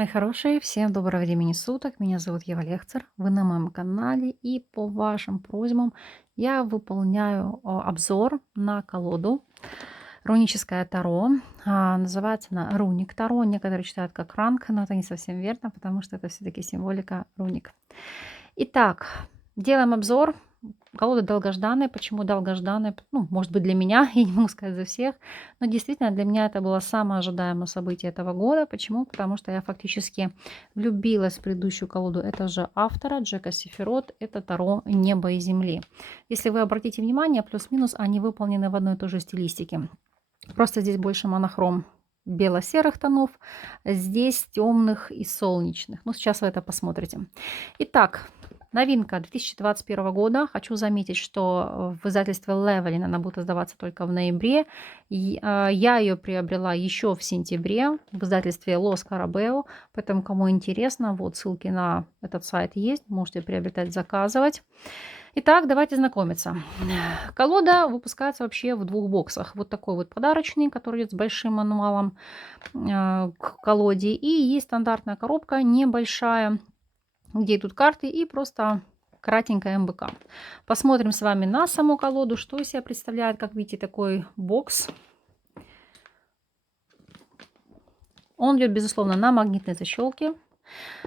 Мои хорошие, всем доброго времени суток. Меня зовут Ева Лехцер. Вы на моем канале. И по вашим просьбам я выполняю обзор на колоду руническое Таро. Называется она Руник Таро. Некоторые читают как ранг, но это не совсем верно, потому что это все-таки символика руник. Итак, делаем обзор. Колода долгожданная. Почему долгожданная? Ну, может быть, для меня, я не могу сказать за всех, но действительно для меня это было самое ожидаемое событие этого года. Почему? Потому что я фактически влюбилась в предыдущую колоду. Это же автора Джека Сефирот. Это Таро неба и земли. Если вы обратите внимание, плюс-минус они выполнены в одной и той же стилистике. Просто здесь больше монохром бело-серых тонов, здесь темных и солнечных. Ну, сейчас вы это посмотрите. Итак, новинка 2021 года. Хочу заметить, что в издательстве Левелин она будет издаваться только в ноябре. Я ее приобрела еще в сентябре в издательстве Лос Карабео. Поэтому, кому интересно, вот ссылки на этот сайт есть. Можете приобретать, заказывать. Итак, давайте знакомиться. Колода выпускается вообще в двух боксах. Вот такой вот подарочный, который идет с большим мануалом к колоде. И есть стандартная коробка, небольшая, где идут карты и просто кратенькая МБК. Посмотрим с вами на саму колоду, что из себя представляет. Как видите, такой бокс. Он идет, безусловно, на магнитной защелке.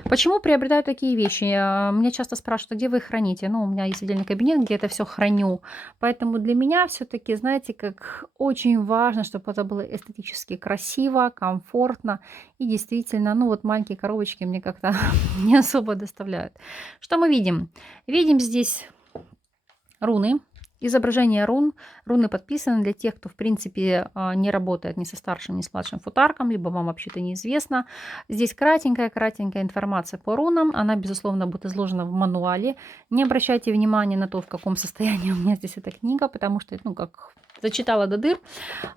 Почему приобретаю такие вещи? Меня часто спрашивают, где вы их храните? Ну, у меня есть отдельный кабинет, где это все храню. Поэтому для меня все-таки, знаете, как очень важно, чтобы это было эстетически красиво, комфортно. И действительно, ну вот маленькие коробочки мне как-то не особо доставляют. Что мы видим? Видим здесь руны. Изображение рун. Руны подписаны для тех, кто, в принципе, не работает ни со старшим, ни с младшим футарком, либо вам вообще-то неизвестно. Здесь кратенькая информация по рунам. Она, безусловно, будет изложена в мануале. Не обращайте внимания на то, в каком состоянии у меня здесь эта книга, потому что, ну, как зачитала до дыр,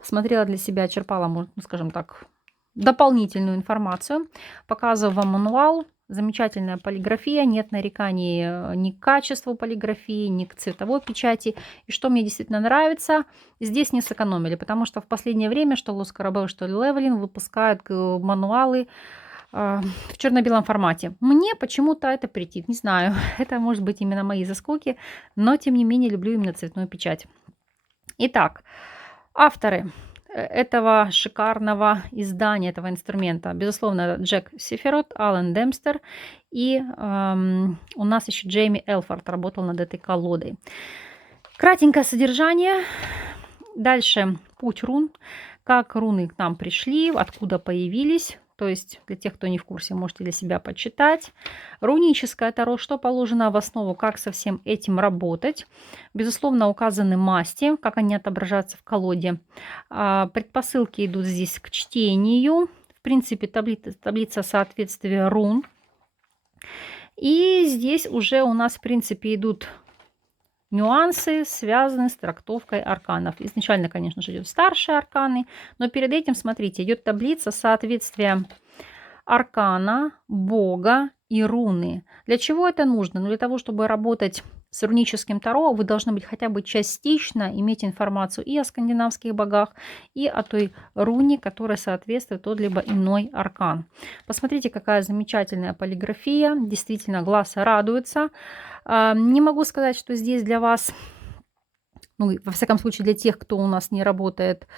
смотрела для себя, черпала, ну, скажем так, дополнительную информацию. Показываю вам мануал. Замечательная полиграфия, нет нареканий ни к качеству полиграфии, ни к цветовой печати. И что мне действительно нравится, здесь не сэкономили, потому что в последнее время, что Лос Карабео, что Левелин выпускают мануалы в черно-белом формате. Мне почему-то это претит, не знаю, это может быть именно мои заскоки, но тем не менее люблю именно цветную печать. Итак, авторы этого шикарного издания, этого инструмента. Безусловно, Джек Сефирот, Алан Демпстер и у нас еще Джейми Элфорд работал над этой колодой. Кратенькое содержание. Дальше путь рун. Как руны к нам пришли, откуда появились. То есть для тех, кто не в курсе, можете для себя почитать. Руническое таро, что положено в основу, как со всем этим работать. Безусловно, указаны масти, как они отображаются в колоде. Предпосылки идут здесь к чтению. В принципе, таблица соответствия рун. И здесь уже у нас, в принципе, идут нюансы, связанные с трактовкой арканов. Изначально, конечно же, идут старшие арканы, но перед этим, смотрите, идет таблица соответствия аркана, бога и руны. Для чего это нужно? Ну, для того, чтобы работать с руническим таро, вы должны быть хотя бы частично иметь информацию и о скандинавских богах, и о той руне, которая соответствует тот либо иной аркан. Посмотрите, какая замечательная полиграфия. Действительно, глаз радуется. Не могу сказать, что здесь для вас, ну, во всяком случае, для тех, кто у нас не работает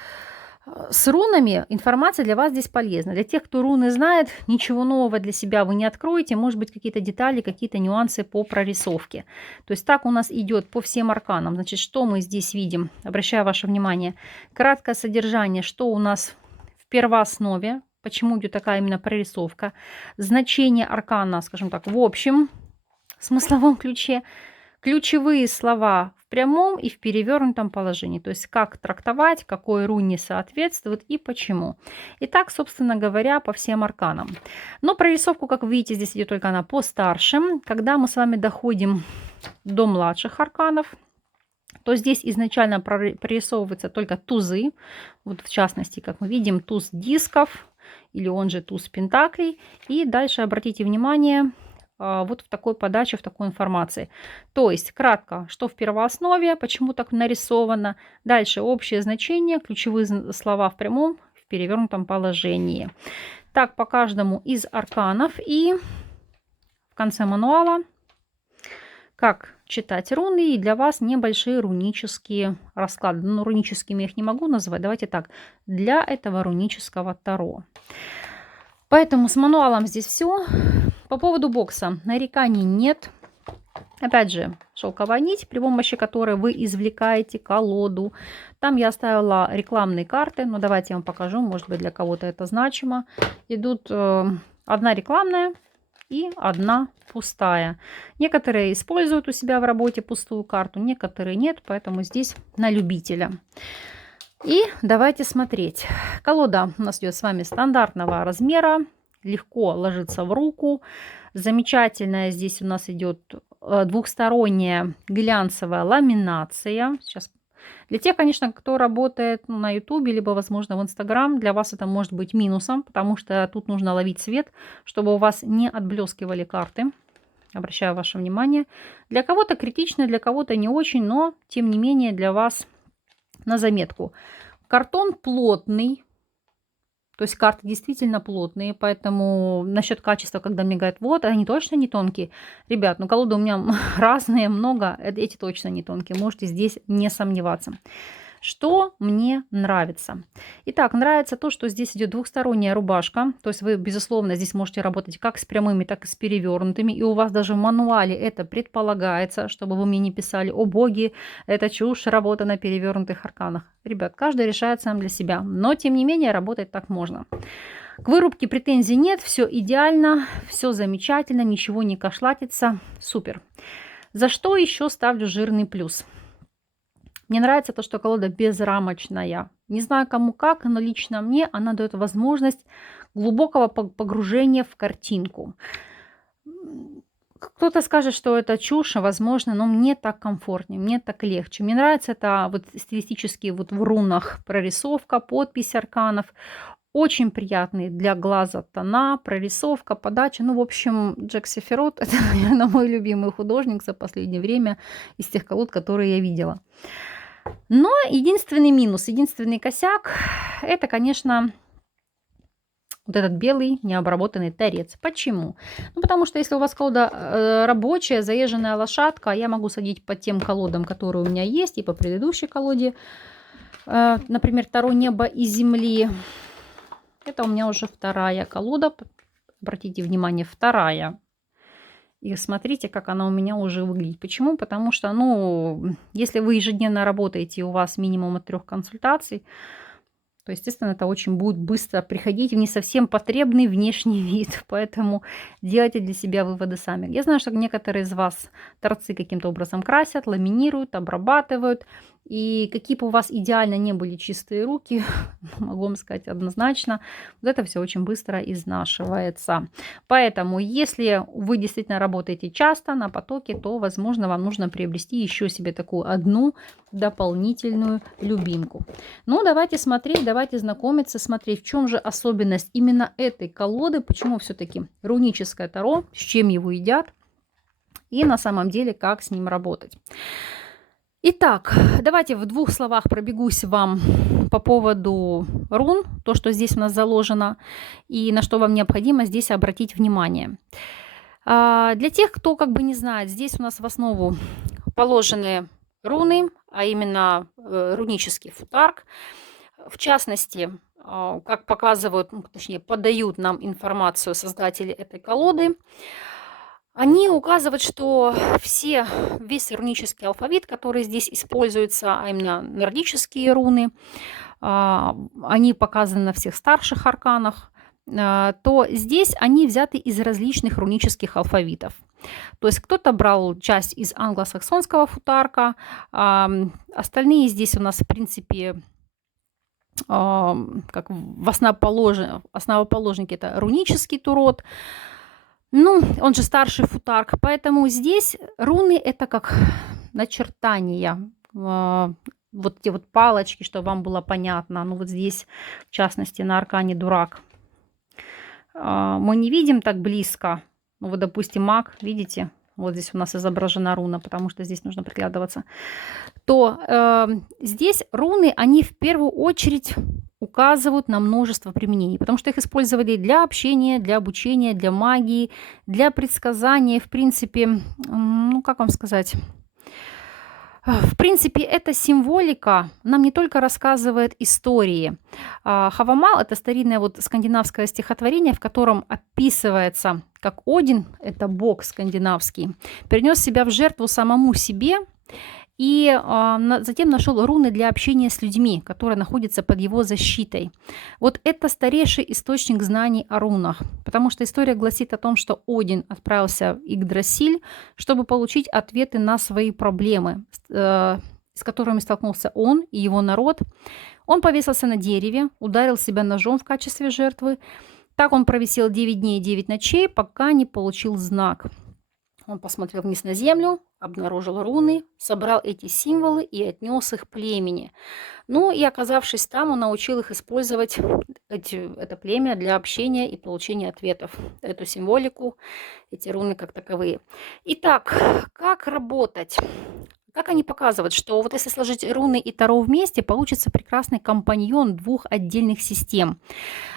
с рунами, информация для вас здесь полезна. Для тех, кто руны знает, ничего нового для себя вы не откроете. Может быть, какие-то детали, какие-то нюансы по прорисовке. То есть так у нас идет по всем арканам. Значит, что мы здесь видим? Обращаю ваше внимание. Краткое содержание, что у нас в первооснове. Почему идет такая именно прорисовка. Значение аркана, скажем так, в общем смысловом ключе. Ключевые слова в прямом и в перевернутом положении. То есть как трактовать, какой руне соответствует и почему. Итак, собственно говоря, по всем арканам. Но прорисовку, как вы видите, здесь идет только она по старшим. Когда мы с вами доходим до младших арканов, то здесь изначально прорисовываются только тузы. Вот в частности, как мы видим, туз дисков, или он же туз пентаклей. И дальше обратите внимание, вот в такой подаче, в такой информации. То есть кратко, что в первооснове, почему так нарисовано. Дальше общее значение, ключевые слова в прямом, в перевернутом положении. Так по каждому из арканов. И в конце мануала как читать руны, и для вас небольшие рунические расклады. Ну, руническими я их не могу назвать, давайте так, для этого рунического таро. Поэтому с мануалом здесь все. По поводу бокса нареканий нет. Опять же, шелковая нить, при помощи которой вы извлекаете колоду. Там я оставила рекламные карты, но давайте я вам покажу, может быть, для кого-то это значимо. Идут одна рекламная и одна пустая. Некоторые используют у себя в работе пустую карту, некоторые нет, поэтому здесь на любителя. И давайте смотреть. Колода у нас идет с вами стандартного размера, легко ложится в руку. Замечательная здесь у нас идет двухсторонняя глянцевая ламинация. Сейчас для тех, конечно, кто работает на YouTube, либо, возможно, в Instagram, для вас это может быть минусом, потому что тут нужно ловить свет, чтобы у вас не отблескивали карты. Обращаю ваше внимание. Для кого-то критично, для кого-то не очень, но, тем не менее, для вас на заметку. Картон плотный. То есть карты действительно плотные, поэтому насчет качества, когда мне говорят, вот, они точно не тонкие. Ребят, ну колоды у меня разные, много, эти точно не тонкие, можете здесь не сомневаться. Что мне нравится? Итак, нравится то, что здесь идет двухсторонняя рубашка. То есть вы, безусловно, здесь можете работать как с прямыми, так и с перевернутыми. И у вас даже в мануале это предполагается, чтобы вы мне не писали, о боги, это чушь, работа на перевернутых арканах. Ребят, каждый решает сам для себя. Но, тем не менее, работать так можно. К вырубке претензий нет, все идеально, все замечательно, ничего не кошлатится. Супер. За что еще ставлю жирный плюс? Мне нравится то, что колода безрамочная. Не знаю кому как, но лично мне она дает возможность глубокого погружения в картинку. Кто-то скажет, что это чушь, возможно, но мне так комфортнее, мне так легче. Мне нравится это вот стилистически вот в рунах прорисовка, подпись арканов. Очень приятные для глаза тона, прорисовка, подача. Ну, в общем, Джек Сефирот – это, наверное, мой любимый художник за последнее время из тех колод, которые я видела. Но единственный минус, единственный косяк – это, конечно, вот этот белый необработанный торец. Почему? Ну, потому что если у вас колода рабочая, заезженная лошадка, я могу садить по тем колодам, которые у меня есть, и по предыдущей колоде, например, Таро неба и земли. Это у меня уже вторая колода. Обратите внимание, вторая. И смотрите, как она у меня уже выглядит. Почему? Потому что, ну, если вы ежедневно работаете, и у вас минимум от 3 консультаций, то, естественно, это очень будет быстро приходить в не совсем потребный внешний вид. Поэтому делайте для себя выводы сами. Я знаю, что некоторые из вас торцы каким-то образом красят, ламинируют, обрабатывают. И какие бы у вас идеально не были чистые руки, могу вам сказать однозначно, вот это все очень быстро изнашивается. Поэтому, если вы действительно работаете часто на потоке, то, возможно, вам нужно приобрести еще себе такую одну дополнительную любимку. Ну, давайте смотреть, давайте знакомиться, смотреть, в чем же особенность именно этой колоды, почему все-таки руническое таро, с чем его едят и на самом деле, как с ним работать. Итак, давайте в 2 словах пробегусь вам по поводу рун, то, что здесь у нас заложено, и на что вам необходимо здесь обратить внимание. Для тех, кто как бы не знает, здесь у нас в основу положены руны, а именно рунический футарк. В частности, как показывают, точнее, подают нам информацию создатели этой колоды, они указывают, что весь рунический алфавит, который здесь используется, а именно нордические руны, они показаны на всех старших арканах, то здесь они взяты из различных рунических алфавитов. То есть кто-то брал часть из англосаксонского футарка, остальные здесь у нас, в принципе, как в основоположнике это рунический турот. Ну, он же старший футарк, поэтому здесь руны это как начертания, вот эти вот палочки, чтобы вам было понятно. Ну вот здесь, в частности, на аркане дурак мы не видим так близко. Ну вот, допустим, маг, видите, вот здесь у нас изображена руна, потому что здесь нужно приглядываться. То здесь руны, они в первую очередь указывают на множество применений, потому что их использовали для общения, для обучения, для магии, для предсказания, в принципе, ну, как вам сказать, в принципе, эта символика нам не только рассказывает истории. Хавамал — это старинное вот скандинавское стихотворение, в котором описывается, как Один, это бог скандинавский, перенес себя в жертву самому себе и затем нашел руны для общения с людьми, которые находятся под его защитой. Вот это старейший источник знаний о рунах, потому что история гласит о том, что Один отправился в Игдрасиль, чтобы получить ответы на свои проблемы, с которыми столкнулся он и его народ. Он повесился на дереве, ударил себя ножом в качестве жертвы. Так он провисел 9 дней и 9 ночей, пока не получил знак. Он посмотрел вниз на землю, обнаружил руны, собрал эти символы и отнес их племени. Ну и оказавшись там, он научил их использовать это племя для общения и получения ответов. Эту символику, эти руны как таковые. Итак, как работать? Как они показывают, что вот если сложить руны и таро вместе, получится прекрасный компаньон двух отдельных систем.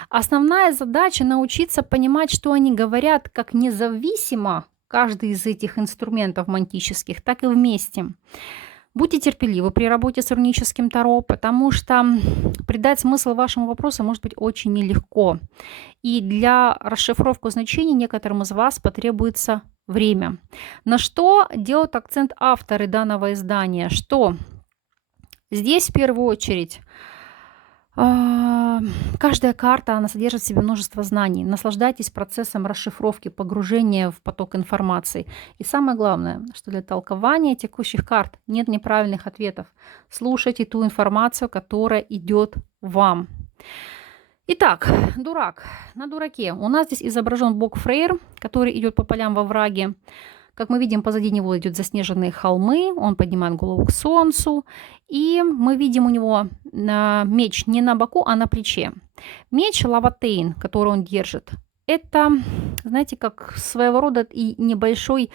Основная задача — научиться понимать, что они говорят, как независимо каждый из этих инструментов мантических, так и вместе. Будьте терпеливы при работе с руническим таро, потому что придать смысл вашему вопросу может быть очень нелегко. И для расшифровки значений некоторым из вас потребуется время. На что делают акцент авторы данного издания? Что здесь в первую очередь каждая карта, она содержит в себе множество знаний. Наслаждайтесь процессом расшифровки, погружения в поток информации. И самое главное, что для толкования текущих карт нет неправильных ответов. Слушайте ту информацию, которая идет вам. Итак, дурак. На дураке у нас здесь изображен бог Фрейр, который идет по полям во враге. Как мы видим, позади него идут заснеженные холмы, он поднимает голову к солнцу, и мы видим у него меч не на боку, а на плече. Меч Лаватейн, который он держит, это, знаете, как своего рода и небольшой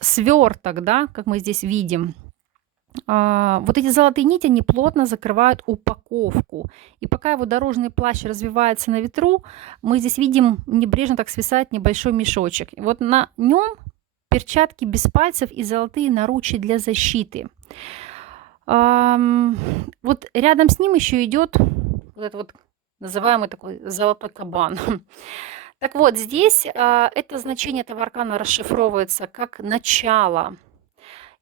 сверток, да, как мы здесь видим. Вот эти золотые нити, они плотно закрывают упаковку. И пока его дорожный плащ развивается на ветру, мы здесь видим небрежно так свисает небольшой мешочек. И вот на нем перчатки без пальцев и золотые наручи для защиты. Вот рядом с ним еще идет вот этот вот называемый такой золотой кабан. Так вот, здесь это значение этого аркана расшифровывается как начало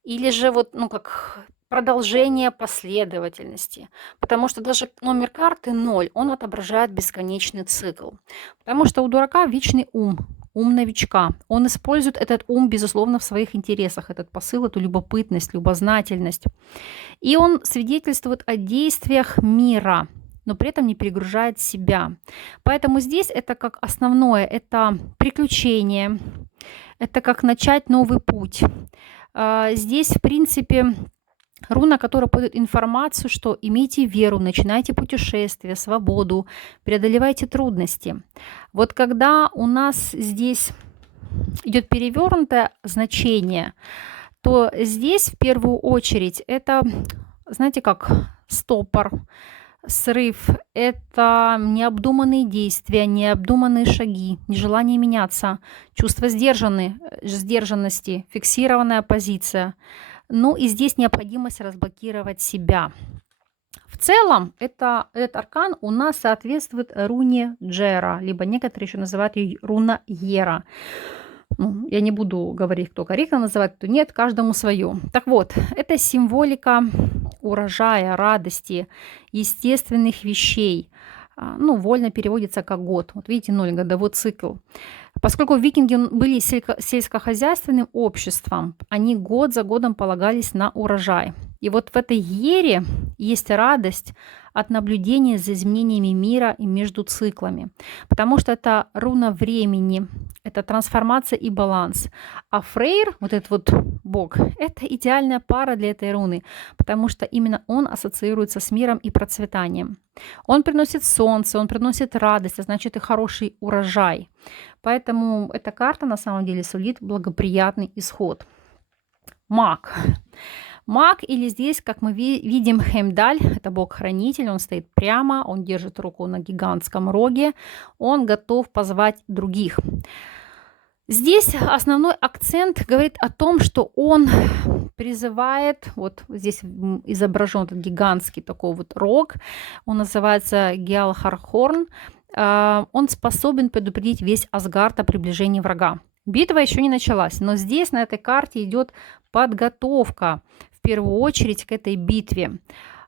или же вот, ну, как продолжение последовательности. Потому что даже номер карты 0, он отображает бесконечный цикл. Потому что у дурака вечный ум новичка. Он использует этот ум, безусловно, в своих интересах, этот посыл, эту любопытность, любознательность. И он свидетельствует о действиях мира, но при этом не перегружает себя. Поэтому здесь это как основное, это приключение, это как начать новый путь. Здесь, в принципе, руна, которая подает информацию, что имейте веру, начинайте путешествие, свободу, преодолевайте трудности. Вот когда у нас здесь идет перевернутое значение, то здесь в первую очередь это, знаете, как стопор, срыв, это необдуманные действия, необдуманные шаги, нежелание меняться, чувство сдержанности, фиксированная позиция. Ну и здесь необходимость разблокировать себя. В целом, этот аркан у нас соответствует руне Джера, либо некоторые еще называют ее руна Ера. Ну, я не буду говорить, кто корректно называет, кто нет, каждому свое. Так вот, это символика урожая, радости, естественных вещей. Ну, вольно переводится как год. Вот видите, 0 годовой цикл. Поскольку викинги были сельскохозяйственным обществом, они год за годом полагались на урожай. И вот в этой ере есть радость от наблюдения за изменениями мира и между циклами. Потому что это руна времени, это трансформация и баланс. А Фрейр, вот этот вот бог, это идеальная пара для этой руны, потому что именно он ассоциируется с миром и процветанием. Он приносит солнце, он приносит радость, а значит и хороший урожай. Поэтому эта карта на самом деле сулит благоприятный исход. Маг. Маг или здесь, как мы видим, Хеймдаль, это бог-хранитель, он стоит прямо, он держит руку на гигантском роге, он готов позвать других. Здесь основной акцент говорит о том, что он призывает, вот здесь изображен этот гигантский такой вот рог, он называется Геалхархорн, он способен предупредить весь Асгард о приближении врага. Битва еще не началась, но здесь на этой карте идет подготовка в первую очередь к этой битве.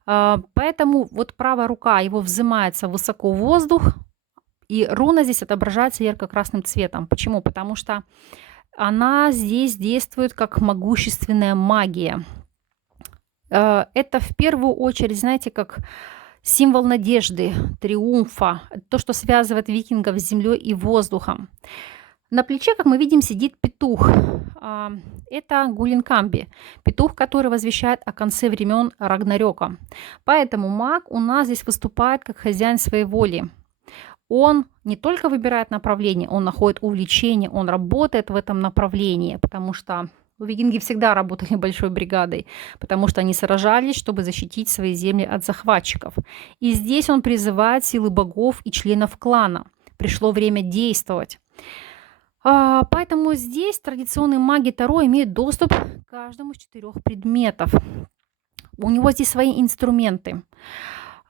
Поэтому вот правая рука его взимается высоко в воздух, и руна здесь отображается ярко-красным цветом. Почему? Потому что она здесь действует как могущественная магия. Это в первую очередь, знаете, как символ надежды, триумфа, то, что связывает викингов с землей и воздухом. На плече, как мы видим, сидит петух. Это Гулинкамби, петух, который возвещает о конце времен Рагнарёка. Поэтому маг у нас здесь выступает как хозяин своей воли. Он не только выбирает направление, он находит увлечение, он работает в этом направлении, потому что викинги всегда работали большой бригадой, потому что они сражались, чтобы защитить свои земли от захватчиков. И здесь он призывает силы богов и членов клана. Пришло время действовать. Поэтому здесь традиционные маги Таро имеют доступ к каждому из 4 предметов. У него здесь свои инструменты.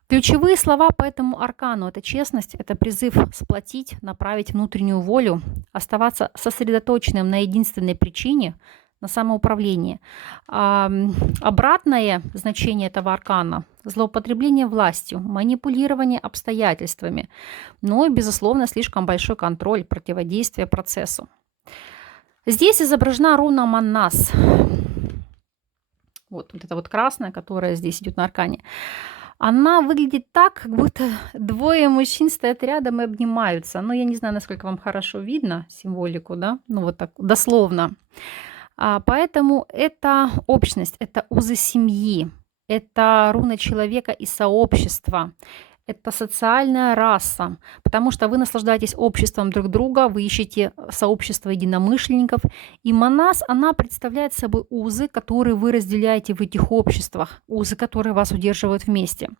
Ключевые слова по этому аркану – это честность, это призыв сплотить, направить внутреннюю волю, оставаться сосредоточенным на единственной причине – на самоуправлении. Обратное значение этого аркана – злоупотребление властью, манипулирование обстоятельствами, но и, безусловно, слишком большой контроль, противодействие процессу. Здесь изображена руна Маннас. Вот эта вот красная, которая здесь идет на аркане. Она выглядит так, как будто двое мужчин стоят рядом и обнимаются. Но я не знаю, насколько вам хорошо видно символику, да? Ну вот так, дословно. Поэтому это общность, это узы семьи, это руна человека и сообщества, это социальная раса, потому что вы наслаждаетесь обществом друг друга, вы ищете сообщество единомышленников. И Манас, она представляет собой узы, которые вы разделяете в этих обществах, узы, которые вас удерживают вместе.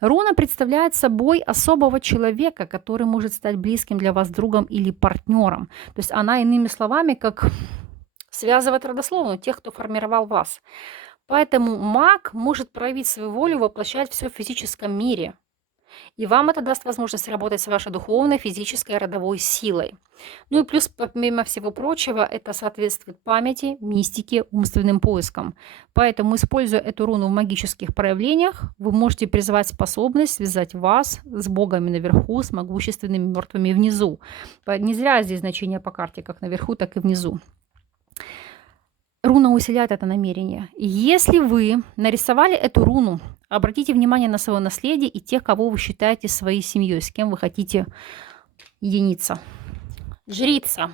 Руна представляет собой особого человека, который может стать близким для вас другом или партнером. То есть она, иными словами, как связывает родословную тех, кто формировал вас. Поэтому маг может проявить свою волю, воплощать все в физическом мире. И вам это даст возможность работать с вашей духовной, физической, родовой силой. Ну и плюс, помимо всего прочего, это соответствует памяти, мистике, умственным поискам. Поэтому, используя эту руну в магических проявлениях, вы можете призвать способность связать вас с богами наверху, с могущественными мертвыми внизу. Не зря здесь значение по карте как наверху, так и внизу. Руна усиляет это намерение. Если вы нарисовали эту руну, обратите внимание на свое наследие и тех, кого вы считаете своей семьей, с кем вы хотите единиться. Жрица.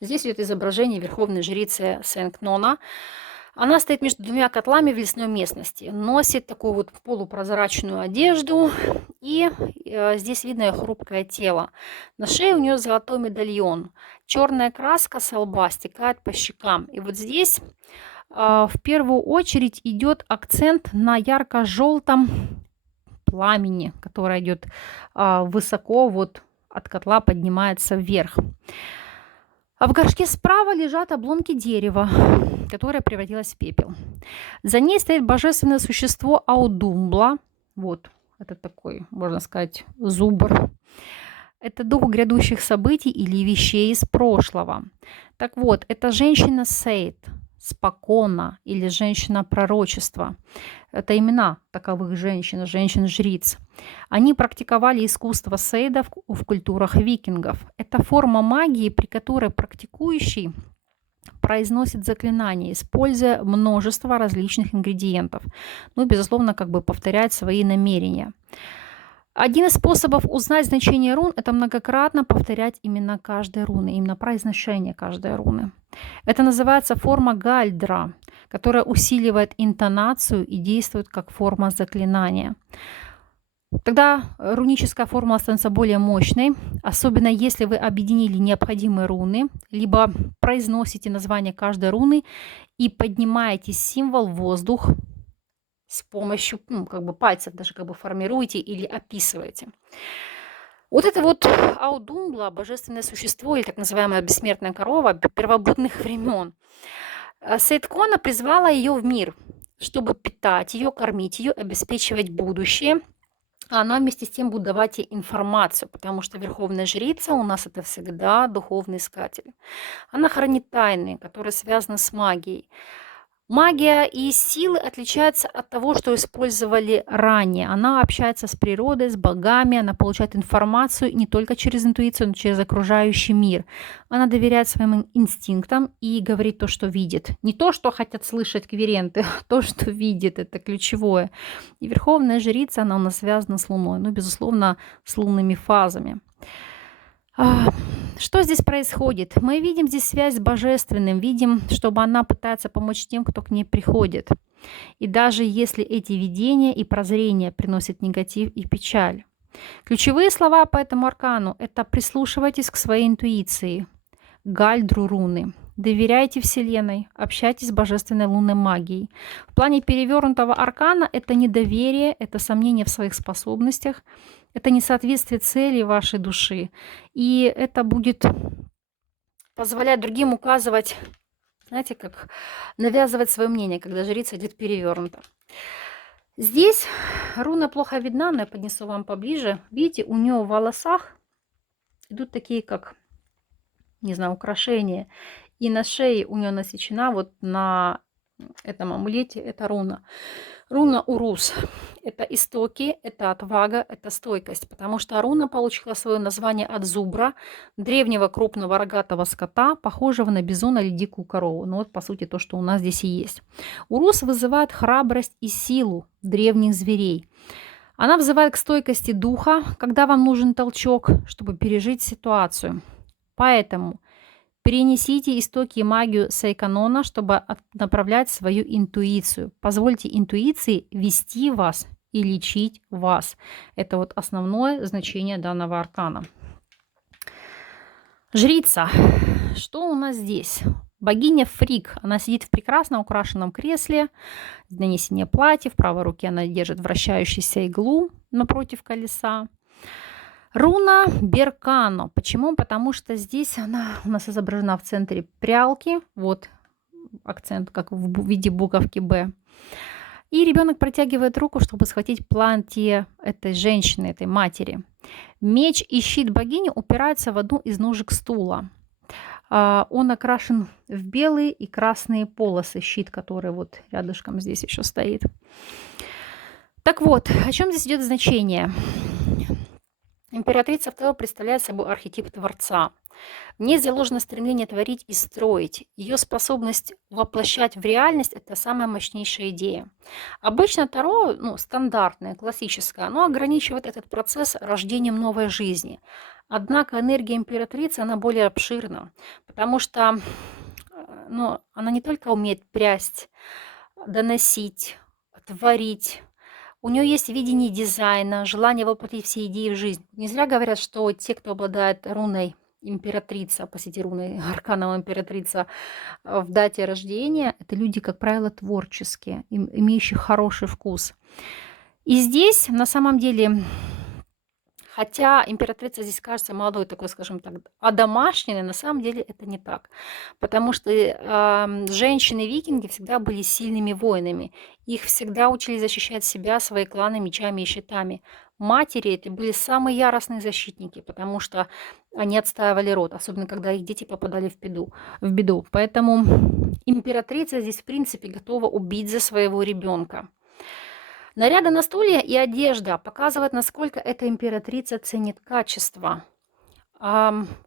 Здесь идет изображение верховной жрицы Сен-Кнона. Она стоит между 2 котлами в лесной местности, носит такую вот полупрозрачную одежду, и здесь видно ее хрупкое тело. На шее у нее золотой медальон, черная краска со лба стекает по щекам. И вот здесь в первую очередь идет акцент на ярко-желтом пламени, которое идет высоко, вот от котла поднимается вверх. А в горшке справа лежат обломки дерева, которое превратилось в пепел. За ней стоит божественное существо Аудумбла. Вот, это такой, можно сказать, зубр. Это дух грядущих событий или вещей из прошлого. Так вот, это женщина Сейд, спокона или женщина пророчества. Это имена таковых женщин, женщин-жриц. Они практиковали искусство сейдов в культурах викингов. Это форма магии, при которой практикующий произносит заклинания, используя множество различных ингредиентов. Ну и, безусловно, как бы повторяет свои намерения. Один из способов узнать значение рун – это многократно повторять имена каждой руны, именно произношение каждой руны. Это называется форма гальдра, которая усиливает интонацию и действует как форма заклинания. Тогда руническая формула становится более мощной, особенно если вы объединили необходимые руны, либо произносите название каждой руны и поднимаете символ в воздух с помощью, ну, как бы пальцев, даже как бы формируете или описываете. Вот это вот Аудумбла, божественное существо или так называемая бессмертная корова первобытных времен. Сейдкона призвала ее в мир, чтобы питать ее, кормить ее, обеспечивать будущее. А она вместе с тем будет давать ей информацию, потому что верховная жрица у нас это всегда духовный искатель. Она хранит тайны, которые связаны с магией. Магия и силы отличаются от того, что использовали ранее. Она общается с природой, с богами, она получает информацию не только через интуицию, но и через окружающий мир. Она доверяет своим инстинктам и говорит то, что видит. Не то, что хотят слышать кверенты, а то, что видит, это ключевое. И верховная жрица, она у нас связана с Луной, ну, безусловно, с лунными фазами. Что здесь происходит? Мы видим здесь связь с божественным, видим, чтобы она пытается помочь тем, кто к ней приходит. И даже если эти видения и прозрения приносят негатив и печаль. Ключевые слова по этому аркану – это прислушивайтесь к своей интуиции, гальдру руны. Доверяйте Вселенной, общайтесь с божественной лунной магией. В плане перевернутого аркана это недоверие, это сомнение в своих способностях, это несоответствие цели вашей души. И это будет позволять другим указывать, знаете, как навязывать свое мнение, когда жрица идет перевернута. Здесь руна плохо видна, но я поднесу вам поближе. Видите, у нее в волосах идут такие, как, не знаю, украшения. И на шее у нее насечена вот на этом амулете эта руна. Руна Урус. Это истоки, это отвага, это стойкость. Потому что руна получила свое название от зубра, древнего крупного рогатого скота, похожего на бизона или дикую корову. Ну вот, по сути, то, что у нас здесь и есть. Урус вызывает храбрость и силу древних зверей. Она вызывает к стойкости духа, когда вам нужен толчок, чтобы пережить ситуацию. Поэтому перенесите истоки и магию Сейконона, чтобы направлять свою интуицию. Позвольте интуиции вести вас и лечить вас. Это вот основное значение данного аркана. Жрица. Что у нас здесь? Богиня Фрик. Она сидит в прекрасно украшенном кресле. Нанесение платья. В правой руке она держит вращающуюся иглу напротив колеса. Руна Беркано. Почему? Потому что здесь она у нас изображена в центре прялки. Вот акцент, как в виде буковки «Б». И ребенок протягивает руку, чтобы схватить платье этой женщины, этой матери. Меч и щит богини упираются в одну из ножек стула. Он окрашен в белые и красные полосы. Щит, который вот рядышком здесь еще стоит. Так вот, о чем здесь идет значение? Императрица II представляет собой архетип Творца. В ней заложено стремление творить и строить. Ее способность воплощать в реальность – это самая мощнейшая идея. Обычно Таро, стандартное, классическое, оно ограничивает этот процесс рождением новой жизни. Однако энергия императрицы, она более обширна, потому что она не только умеет прясть, доносить, творить. У нее есть видение дизайна, желание воплотить все идеи в жизнь. Не зря говорят, что те, кто обладает руной императрица, по сути, руной арканом императрица в дате рождения, это люди, как правило, творческие, имеющие хороший вкус. И здесь, на самом деле, хотя императрица здесь кажется молодой, такой, скажем так, одомашненной, на самом деле это не так. Потому что женщины-викинги всегда были сильными воинами. Их всегда учили защищать себя, свои кланы мечами и щитами. Матери это были самые яростные защитники, потому что они отстаивали род, особенно когда их дети попадали в беду. Поэтому императрица здесь, в принципе, готова убить за своего ребенка. Наряды на стуле и одежда показывают, насколько эта императрица ценит качество.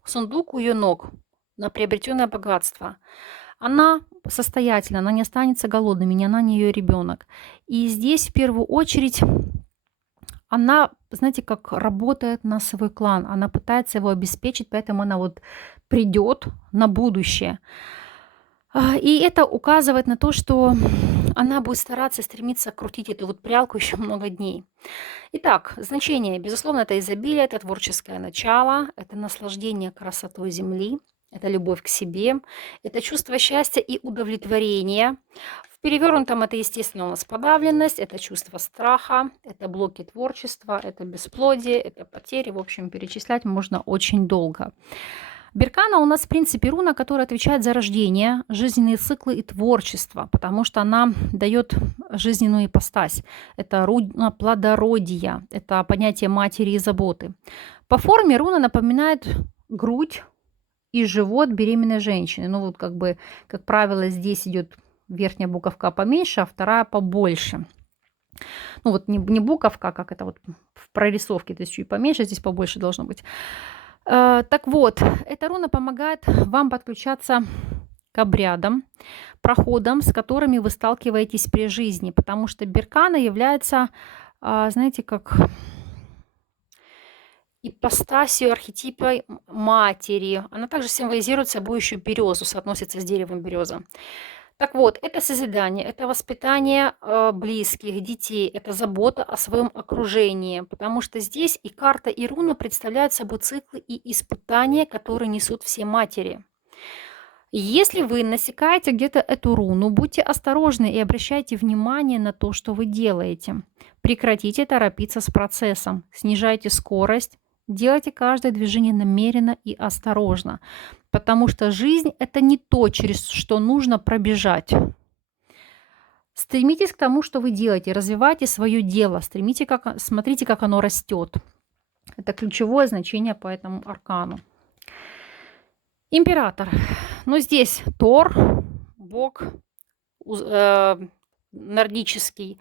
Сундук у ее ног на приобретенное богатство. Она состоятельна, она не останется голодной, ни она, ни ее ребенок. И здесь в первую очередь она, знаете, как работает на свой клан. Она пытается его обеспечить, поэтому она вот придет на будущее. И это указывает на то, что она будет стараться, стремиться крутить эту вот прялку еще много дней. Итак, значение, безусловно, это изобилие, это творческое начало, это наслаждение красотой Земли, это любовь к себе, это чувство счастья и удовлетворения. В перевернутом это, естественно, у нас подавленность, это чувство страха, это блоки творчества, это бесплодие, это потери. В общем, перечислять можно очень долго. Беркана у нас, в принципе, руна, которая отвечает за рождение, жизненные циклы и творчество, потому что она дает жизненную ипостась. Это руна плодородия, это понятие матери и заботы. По форме руна напоминает грудь и живот беременной женщины. Ну вот как бы, как правило, здесь идет верхняя буковка поменьше, а вторая побольше. Ну вот не буковка, как это вот в прорисовке, то есть чуть поменьше, здесь побольше должно быть. Так вот, эта руна помогает вам подключаться к обрядам, проходам, с которыми вы сталкиваетесь при жизни, потому что Беркана является, знаете, как ипостасью архетипа матери. Она также символизирует собой еще березу, соотносится с деревом береза. Так вот, это созидание, это воспитание близких, детей, это забота о своем окружении, потому что здесь и карта, и руна представляют собой циклы и испытания, которые несут все матери. Если вы насекаете где-то эту руну, будьте осторожны и обращайте внимание на то, что вы делаете. Прекратите торопиться с процессом, снижайте скорость, делайте каждое движение намеренно и осторожно, потому что жизнь – это не то, через что нужно пробежать. Стремитесь к тому, что вы делаете, развивайте свое дело, смотрите, как оно растет. Это ключевое значение по этому аркану. Император. Ну, здесь Тор, бог нордический,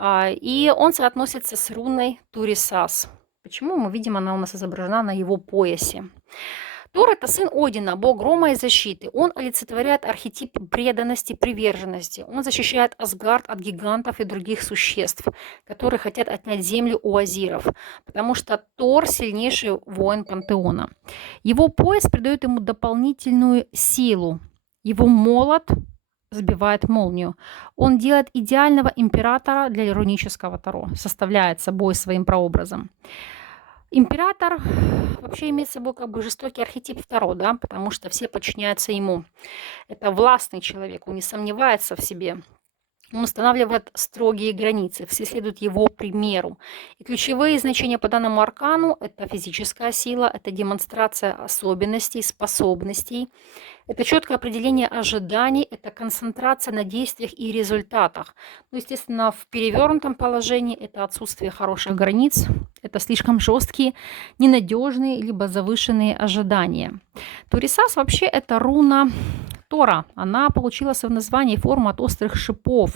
и он соотносится с руной Турисас. Почему? Мы видим, она у нас изображена на его поясе. Тор – это сын Одина, бог грома и защиты. Он олицетворяет архетип преданности, приверженности. Он защищает Асгард от гигантов и других существ, которые хотят отнять землю у азиров, потому что Тор – сильнейший воин пантеона. Его пояс придает ему дополнительную силу. Его молот сбивает молнию. Он делает идеального императора для рунического Таро, составляет собой своим прообразом. Император вообще имеет собой как бы жестокий архетип Таро, да, потому что все подчиняются ему. Это властный человек, он не сомневается в себе. Он устанавливает строгие границы, все следуют его примеру. И ключевые значения по данному аркану – это физическая сила, это демонстрация особенностей, способностей, это четкое определение ожиданий, это концентрация на действиях и результатах. Ну, естественно, в перевернутом положении это отсутствие хороших границ, это слишком жесткие, ненадежные, либо завышенные ожидания. Турисас вообще это руна Тора. Она получила свое название и форму от острых шипов,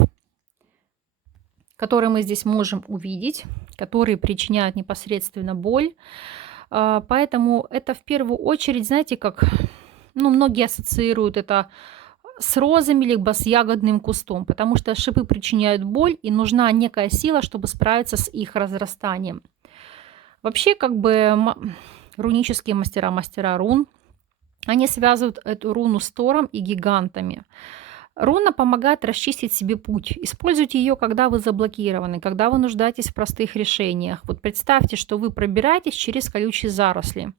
которые мы здесь можем увидеть, которые причиняют непосредственно боль. Поэтому это в первую очередь, знаете, как многие ассоциируют это с розами, либо с ягодным кустом, потому что шипы причиняют боль, и нужна некая сила, чтобы справиться с их разрастанием. Вообще, как бы рунические мастера рун, они связывают эту руну с Тором и гигантами. Руна помогает расчистить себе путь. Используйте ее, когда вы заблокированы, когда вы нуждаетесь в простых решениях. Вот представьте, что вы пробираетесь через колючие заросли.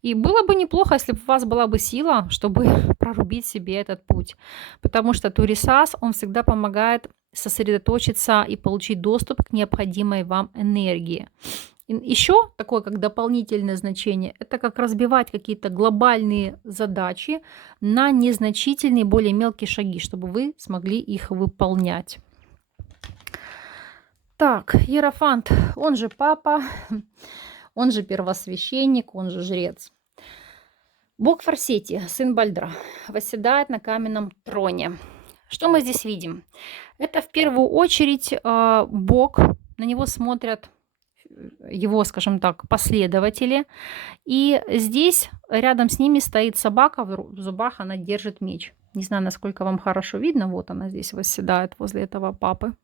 И было бы неплохо, если бы у вас была бы сила, чтобы прорубить себе этот путь. Потому что Турисас, он всегда помогает сосредоточиться и получить доступ к необходимой вам энергии. Еще такое, как дополнительное значение, это как разбивать какие-то глобальные задачи на незначительные, более мелкие шаги, чтобы вы смогли их выполнять. Так, Иерофант, он же папа, он же первосвященник, он же жрец. Бог Форсети, сын Бальдра, восседает на каменном троне. Что мы здесь видим? Это в первую очередь Бог, на него смотрят его, скажем так, последователи. И здесь рядом с ними стоит собака, в зубах она держит меч. Не знаю, насколько вам хорошо видно. Вот она здесь восседает возле этого папы.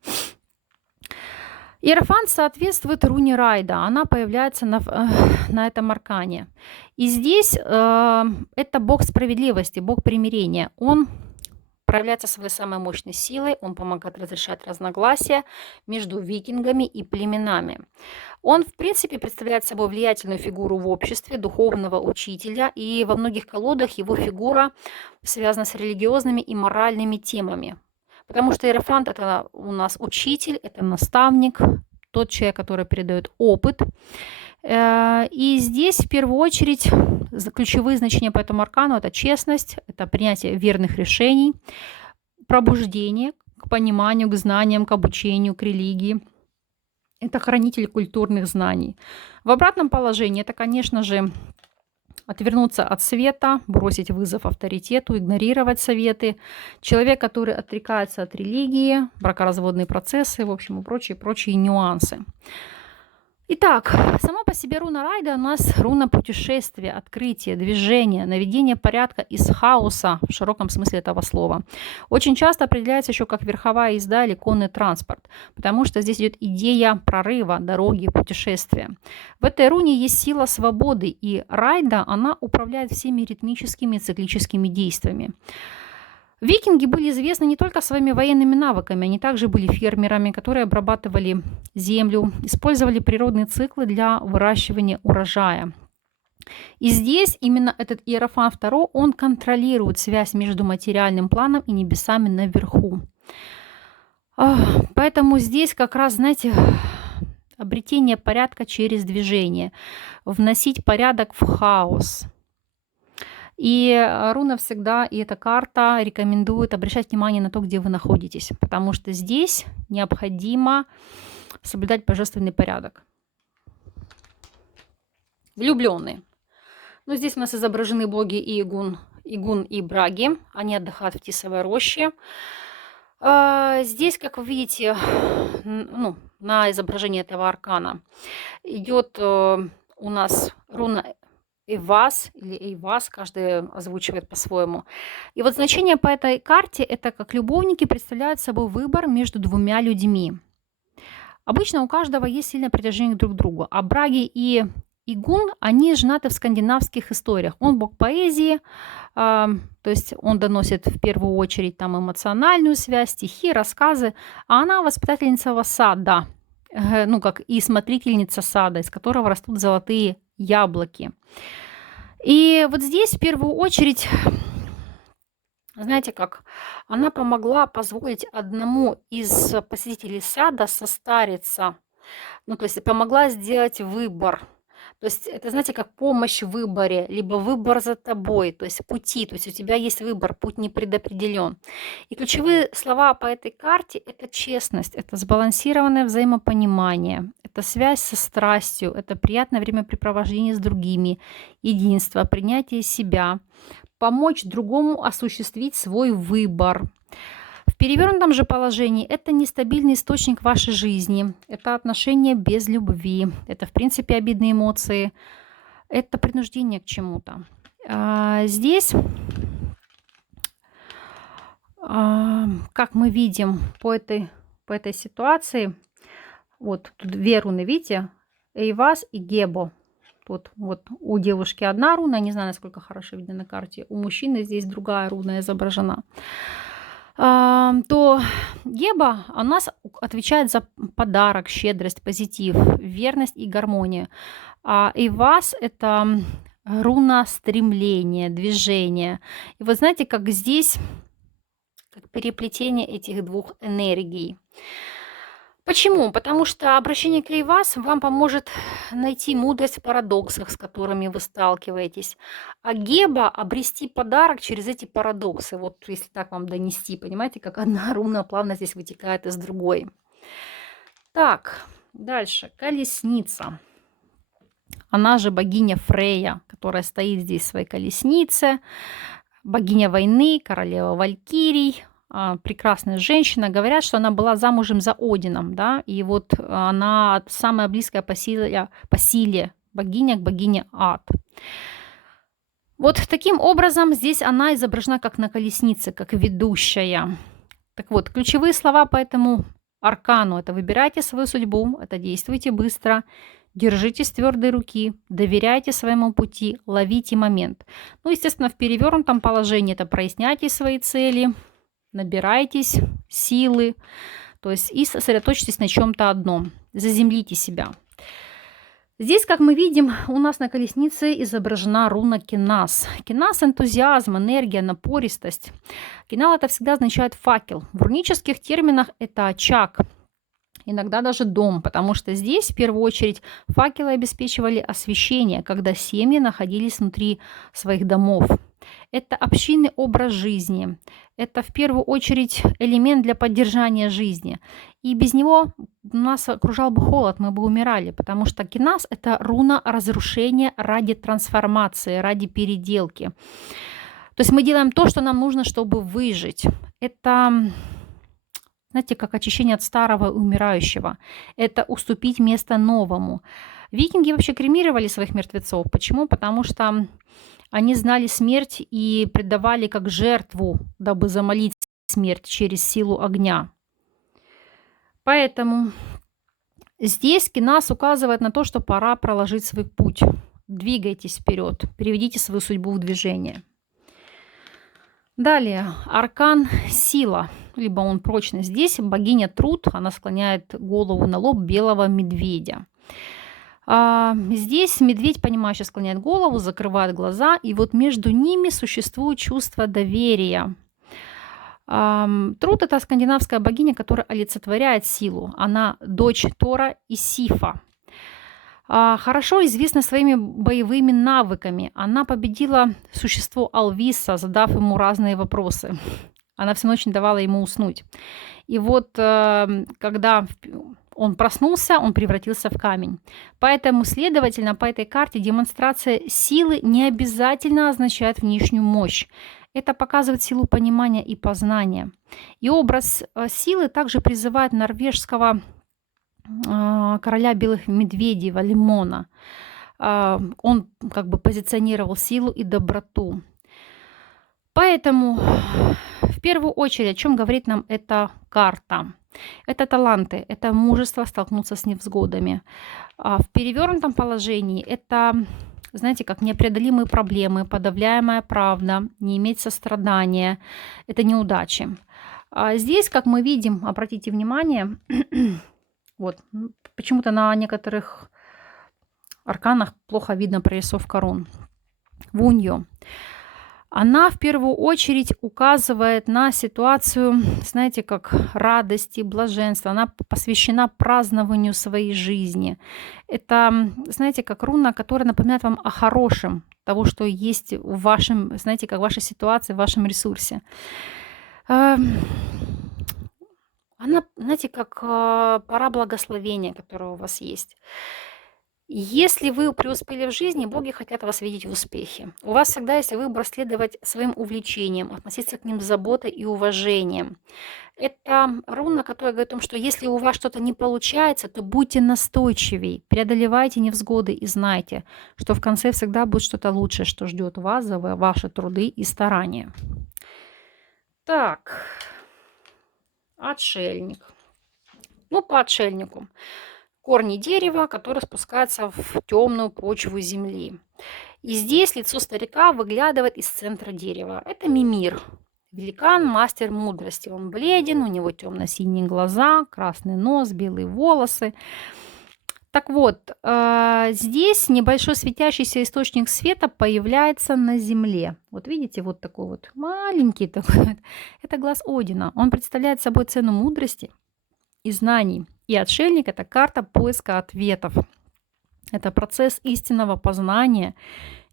Иерофант соответствует руне Райда. Она появляется на этом аркане. И здесь это бог справедливости, бог примирения. Он проявляется своей самой мощной силой, он помогает разрешать разногласия между викингами и племенами. Он, в принципе, представляет собой влиятельную фигуру в обществе, духовного учителя, и во многих колодах его фигура связана с религиозными и моральными темами. Потому что иерофант – это у нас учитель, это наставник, тот человек, который передает опыт. И здесь в первую очередь ключевые значения по этому аркану – это честность, это принятие верных решений, пробуждение к пониманию, к знаниям, к обучению, к религии. Это хранитель культурных знаний. В обратном положении это, конечно же, отвернуться от света, бросить вызов авторитету, игнорировать советы. Человек, который отрекается от религии, бракоразводные процессы, в общем, и прочие нюансы. Итак, сама по себе руна Райда у нас руна путешествия, открытия, движения, наведения порядка из хаоса в широком смысле этого слова. Очень часто определяется еще как верховая езда или конный транспорт, потому что здесь идет идея прорыва, дороги, путешествия. В этой руне есть сила свободы, и Райда, она управляет всеми ритмическими и циклическими действиями. Викинги были известны не только своими военными навыками, они также были фермерами, которые обрабатывали землю, использовали природные циклы для выращивания урожая. И здесь именно этот Иерофант II, он контролирует связь между материальным планом и небесами наверху. Поэтому здесь как раз, знаете, обретение порядка через движение, вносить порядок в хаос. И руна всегда, и эта карта рекомендует обращать внимание на то, где вы находитесь, потому что здесь необходимо соблюдать божественный порядок. Влюбленные. Ну, здесь у нас изображены боги Игун и Браги. Они отдыхают в Тисовой роще. Здесь, как вы видите, на изображении этого аркана идет у нас руна Эйвас или Эйвас, каждый озвучивает по-своему. И вот значение по этой карте – это как любовники представляют собой выбор между двумя людьми. Обычно у каждого есть сильное притяжение друг к другу. А Браги и Игун, они женаты в скандинавских историях. Он бог поэзии, то есть он доносит в первую очередь там эмоциональную связь, стихи, рассказы, а она воспитательница сада, как и смотрительница сада, из которого растут золотые яблоки. И вот здесь в первую очередь, знаете как, она помогла позволить одному из посетителей сада состариться, то есть помогла сделать выбор. То есть это, знаете, как помощь в выборе, либо выбор за тобой, то есть пути, то есть у тебя есть выбор, путь не предопределен. И ключевые слова по этой карте – это честность, это сбалансированное взаимопонимание, это связь со страстью, это приятное времяпрепровождение с другими, единство, принятие себя, помочь другому осуществить свой выбор. В перевернутом же положении это нестабильный источник вашей жизни, это отношения без любви, это, в принципе, обидные эмоции, это принуждение к чему-то. Здесь, как мы видим по этой ситуации, вот тут две руны, видите, Эйвас и Гебо. Вот у девушки одна руна, не знаю, насколько хорошо видно на карте, у мужчины здесь другая руна изображена. То Геба у нас отвечает за подарок, щедрость, позитив, верность и гармонию. А Эйвас – это руна стремления, движения. И вот знаете, как здесь как переплетение этих двух энергий. Почему? Потому что обращение к Эйвас вам поможет найти мудрость в парадоксах, с которыми вы сталкиваетесь. А Геба обрести подарок через эти парадоксы. Вот если так вам донести, понимаете, как одна руна плавно здесь вытекает из другой. Так, дальше. Колесница. Она же богиня Фрейя, которая стоит здесь в своей колеснице. Богиня войны, королева валькирий. Прекрасная женщина. Говорят, что она была замужем за Одином, да, и вот она самая близкая по силе богиня к богине Ад. Вот таким образом здесь она изображена как на колеснице, как ведущая. Так вот, ключевые слова по этому аркану – это выбирайте свою судьбу, это действуйте быстро, держитесь твердой руки, доверяйте своему пути, ловите момент. Ну, естественно, в перевернутом положении это проясняйте свои цели, набирайтесь силы, то есть и сосредоточьтесь на чем-то одном, заземлите себя. Здесь, как мы видим, у нас на колеснице изображена руна Кинас. Кинас — энтузиазм, энергия, напористость. Кинал — это всегда означает факел. В рунических терминах это очаг, иногда даже дом, потому что здесь в первую очередь факелы обеспечивали освещение, когда семьи находились внутри своих домов. Это общинный образ жизни, это в первую очередь элемент для поддержания жизни. И без него нас окружал бы холод, мы бы умирали, потому что кинас — это руна разрушения ради трансформации, ради переделки. То есть мы делаем то, что нам нужно, чтобы выжить. Это, знаете, как очищение от старого и умирающего. Это уступить место новому. Викинги вообще кремировали своих мертвецов. Почему? Потому что они знали смерть и предавали как жертву, дабы замолить смерть через силу огня. Поэтому здесь Кинас указывает на то, что пора проложить свой путь. Двигайтесь вперед, переведите свою судьбу в движение. Далее, аркан сила, либо он прочность. Здесь богиня Труд, она склоняет голову на лоб белого медведя. Здесь медведь, понимающе склоняет голову, закрывает глаза, и вот между ними существует чувство доверия. Труд — это скандинавская богиня, которая олицетворяет силу. Она дочь Тора и Сифа. Хорошо известна своими боевыми навыками. Она победила существо Алвиса, задав ему разные вопросы. Она всю ночь не давала ему уснуть. И вот когда он проснулся, он превратился в камень. Поэтому, следовательно, по этой карте демонстрация силы не обязательно означает внешнюю мощь. Это показывает силу понимания и познания. И образ силы также призывает норвежского короля белых медведей Валимона. Он как бы позиционировал силу и доброту. Поэтому в первую очередь, о чем говорит нам эта карта? Это таланты, это мужество столкнуться с невзгодами. В перевернутом положении это, знаете, как непреодолимые проблемы, подавляемая правда, не иметь сострадания, это неудачи. Здесь, как мы видим, обратите внимание, вот, почему-то на некоторых арканах плохо видно прорисовка рун. Вуньо. Она в первую очередь указывает на ситуацию, знаете, как радости, блаженства. Она посвящена празднованию своей жизни. Это, знаете, как руна, которая напоминает вам о хорошем, того, что есть в вашем, знаете, как в вашей ситуации, в вашем ресурсе. Она, знаете, как пора благословения, которое у вас есть. Если вы преуспели в жизни, боги хотят вас видеть в успехе. У вас всегда есть выбор следовать своим увлечениям, относиться к ним с заботой и уважением. Это руна, которая говорит о том, что если у вас что-то не получается, то будьте настойчивей, преодолевайте невзгоды и знайте, что в конце всегда будет что-то лучшее, что ждет вас за ваши труды и старания. Так, отшельник. Ну, по отшельнику. Корни дерева, которые спускаются в темную почву земли. И здесь лицо старика выглядывает из центра дерева. Это Мимир, великан, мастер мудрости. Он бледен, у него темно-синие глаза, красный нос, белые волосы. Так вот, здесь небольшой светящийся источник света появляется на земле. Вот видите, вот такой вот маленький такой. Это глаз Одина. Он представляет собой цену мудрости и знаний. И отшельник — это карта поиска ответов. Это процесс истинного познания,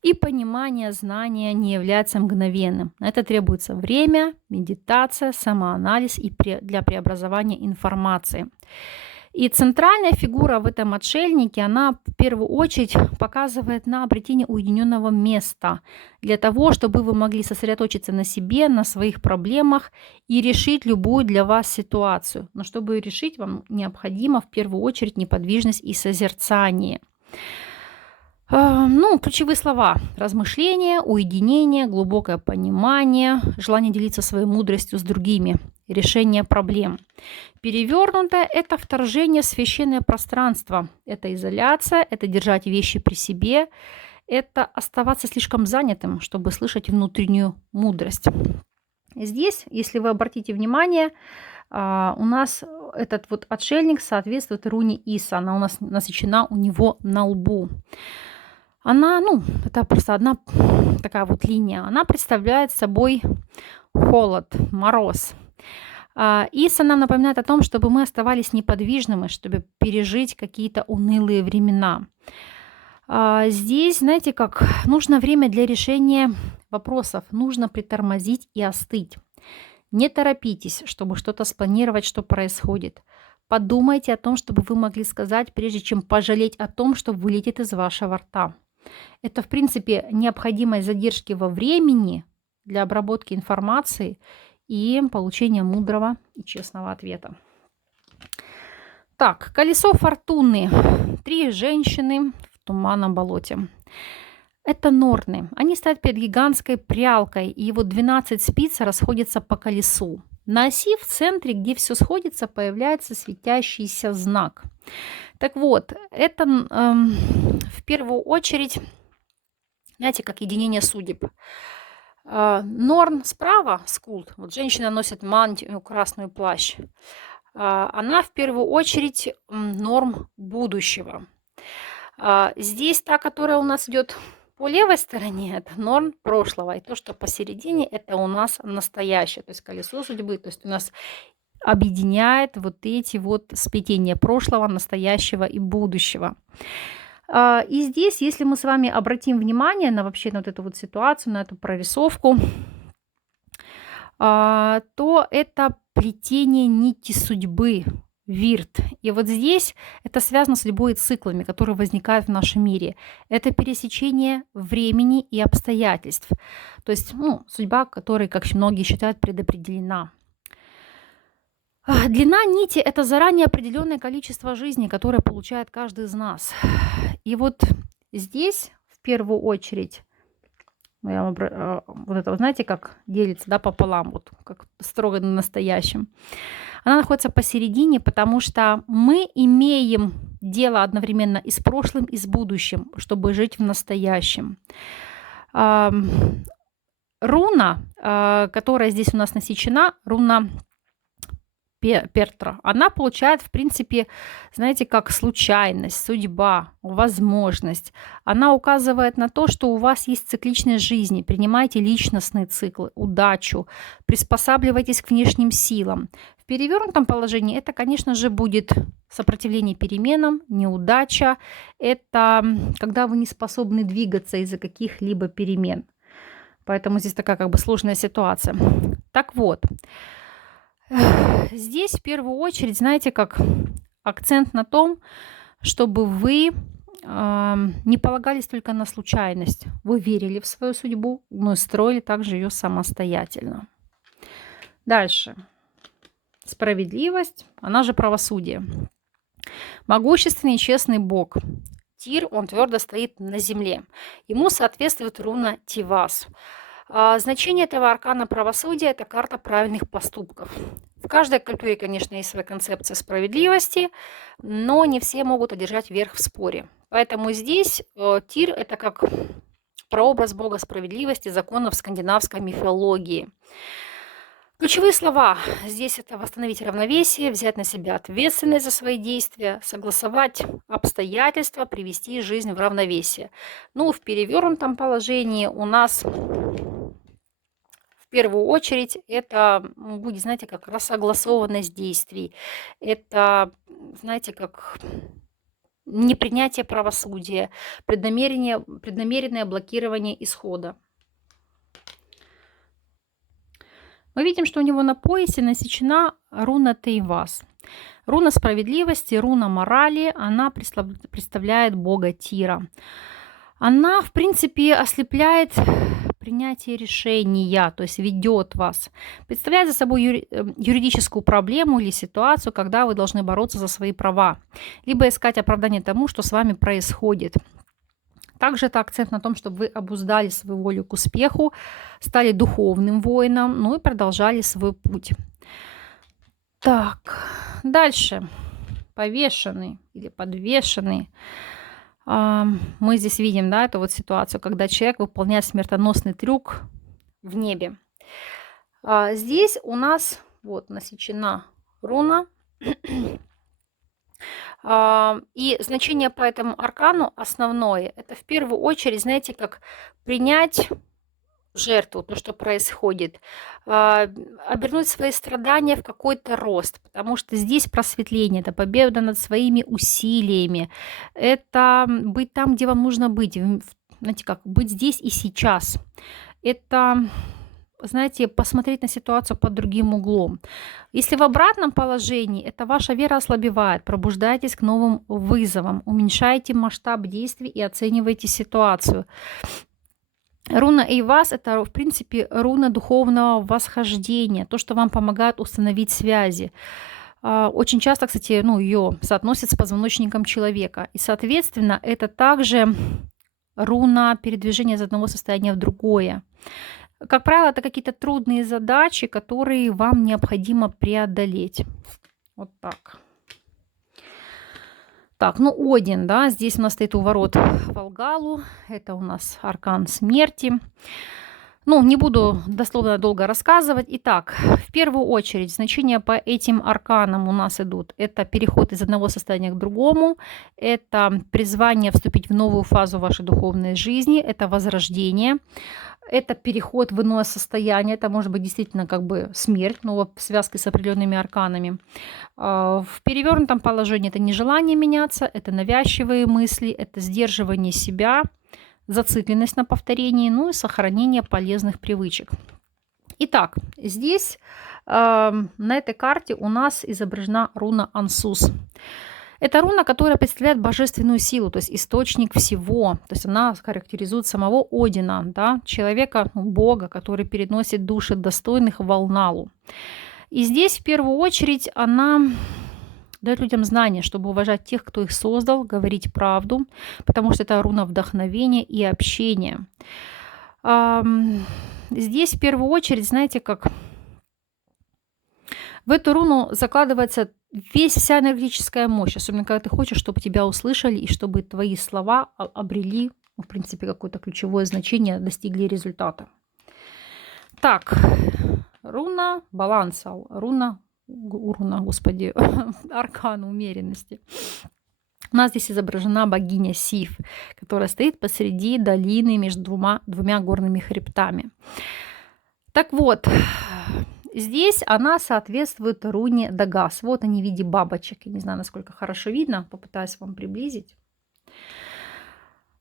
и понимание знания не является мгновенным. На это требуется время, медитация, самоанализ и для преобразования информации. И центральная фигура в этом отшельнике, она в первую очередь показывает на обретение уединенного места для того, чтобы вы могли сосредоточиться на себе, на своих проблемах и решить любую для вас ситуацию. Но чтобы ее решить, вам необходимо в первую очередь неподвижность и созерцание. Ключевые слова: размышление, уединение, глубокое понимание, желание делиться своей мудростью с другими, решение проблем. Перевернутое — это вторжение в священное пространство, это изоляция, это держать вещи при себе, это оставаться слишком занятым, чтобы слышать внутреннюю мудрость. Здесь, если вы обратите внимание, у нас этот вот отшельник соответствует руне Иса. Она у нас насечена у него на лбу. Она, ну, это просто одна такая вот линия. Она представляет собой холод, мороз. Иса нам напоминает о том, чтобы мы оставались неподвижными, чтобы пережить какие-то унылые времена. Здесь, знаете, как нужно время для решения вопросов. Нужно притормозить и остыть. Не торопитесь, чтобы что-то спланировать, что происходит. Подумайте о том, чтобы вы могли сказать, прежде чем пожалеть о том, что вылетит из вашего рта. Это, в принципе, необходимость задержки во времени для обработки информации и получения мудрого и честного ответа. Так, колесо фортуны. 3 женщины в туманном болоте. Это норны. Они стоят перед гигантской прялкой, и вот 12 спиц расходятся по колесу. На оси в центре, где все сходится, появляется светящийся знак. Так вот, это в первую очередь, знаете, как единение судеб. Норн справа, скулт, вот женщина носит мантию, красный плащ. Она в первую очередь норм будущего. Здесь та, которая у нас идет по левой стороне, это норм прошлого. И то, что посередине, это у нас настоящее, то есть колесо судьбы. То есть у нас объединяет вот эти вот сплетения прошлого, настоящего и будущего. И здесь, если мы с вами обратим внимание на вообще на вот эту вот ситуацию, на эту прорисовку, то это плетение нити судьбы, вирт. И вот здесь это связано с любыми циклами, которые возникают в нашем мире. Это пересечение времени и обстоятельств. То есть судьба, которая, как многие считают, предопределена. Длина нити – это заранее определенное количество жизней, которое получает каждый из нас. И вот здесь, в первую очередь, вот это, знаете, как делится, да, пополам, вот как строго на настоящем. Она находится посередине, потому что мы имеем дело одновременно и с прошлым, и с будущим, чтобы жить в настоящем. Руна, которая здесь у нас насечена, руна Пертра, она получает, в принципе, знаете, как случайность, судьба, возможность. Она указывает на то, что у вас есть цикличность жизни. Принимайте личностные циклы, удачу, приспосабливайтесь к внешним силам. В перевернутом положении это, конечно же, будет сопротивление переменам, неудача. Это когда вы не способны двигаться из-за каких-либо перемен. Поэтому здесь такая как бы сложная ситуация. Так вот, здесь в первую очередь, знаете, как акцент на том, чтобы вы не полагались только на случайность. Вы верили в свою судьбу, но и строили также ее самостоятельно. Дальше. Справедливость, она же правосудие. Могущественный и честный Бог. Тир, он твердо стоит на земле. Ему соответствует руна Тивас. Значение этого аркана правосудия – это карта правильных поступков. В каждой культуре, конечно, есть своя концепция справедливости, но не все могут одержать верх в споре. Поэтому здесь Тир – это как прообраз бога справедливости, законов скандинавской мифологии. Ключевые слова здесь – это восстановить равновесие, взять на себя ответственность за свои действия, согласовать обстоятельства, привести жизнь в равновесие. Ну, в перевернутом положении у нас в первую очередь это будет, знаете, как рассогласованность действий. Это, знаете, как непринятие правосудия, преднамеренное блокирование исхода. Мы видим, что у него на поясе насечена руна Тейвас. Руна справедливости, руна морали, она представляет бога Тира. Она, в принципе, ослепляет принятие решения, то есть ведет вас. Представляет за собой юридическую проблему или ситуацию, когда вы должны бороться за свои права, либо искать оправдание тому, что с вами происходит. Также это акцент на том, чтобы вы обуздали свою волю к успеху, стали духовным воином, ну и продолжали свой путь. Так, дальше. Повешенный или подвешенный. Мы здесь видим, да, эту вот ситуацию, когда человек выполняет смертоносный трюк в небе. Здесь у нас вот насечена руна. И значение по этому аркану основное — это в первую очередь, знаете, как принять жертву, то, что происходит, а, обернуть свои страдания в какой-то рост, потому что здесь просветление, это победа над своими усилиями, это быть там, где вам нужно быть, знаете как, быть здесь и сейчас. Это, знаете, посмотреть на ситуацию под другим углом. Если в обратном положении, это ваша вера ослабевает, пробуждайтесь к новым вызовам, уменьшайте масштаб действий и оценивайте ситуацию. Руна Эйвас — это, в принципе, руна духовного восхождения, то, что вам помогает установить связи. Очень часто, кстати, ну, ее соотносят с позвоночником человека. И, соответственно, это также руна передвижения из одного состояния в другое. Как правило, это какие-то трудные задачи, которые вам необходимо преодолеть. Вот так. Так, ну Один, да, здесь у нас стоит у ворот Волгалу. Это у нас аркан смерти. Ну, не буду дословно долго рассказывать. Итак, в первую очередь, значения по этим арканам у нас идут. Это переход из одного состояния к другому. Это призвание вступить в новую фазу вашей духовной жизни. Это возрождение. Это переход в иное состояние. Это может быть действительно как бы смерть, но в связке с определенными арканами. В перевернутом положении это нежелание меняться, это навязчивые мысли, это сдерживание себя, зацикленность на повторении, ну и сохранение полезных привычек. Итак, здесь на этой карте у нас изображена руна Ансус. Это руна, которая представляет божественную силу, то есть источник всего. То есть она характеризует самого Одина, да, человека, бога, который переносит души достойных в Волналу. И здесь в первую очередь она дает людям знания, чтобы уважать тех, кто их создал, говорить правду, потому что это руна вдохновения и общения. Здесь в первую очередь, знаете, как в эту руну закладывается вся энергетическая мощь, особенно когда ты хочешь, чтобы тебя услышали и чтобы твои слова обрели, в принципе, какое-то ключевое значение, достигли результата. Так, руна баланса, руна, господи, аркан умеренности. У нас здесь изображена богиня Сиф, которая стоит посреди долины между двумя горными хребтами. Так вот, здесь она соответствует руне Дагас. Вот они в виде бабочек. Я не знаю, насколько хорошо видно. Попытаюсь вам приблизить.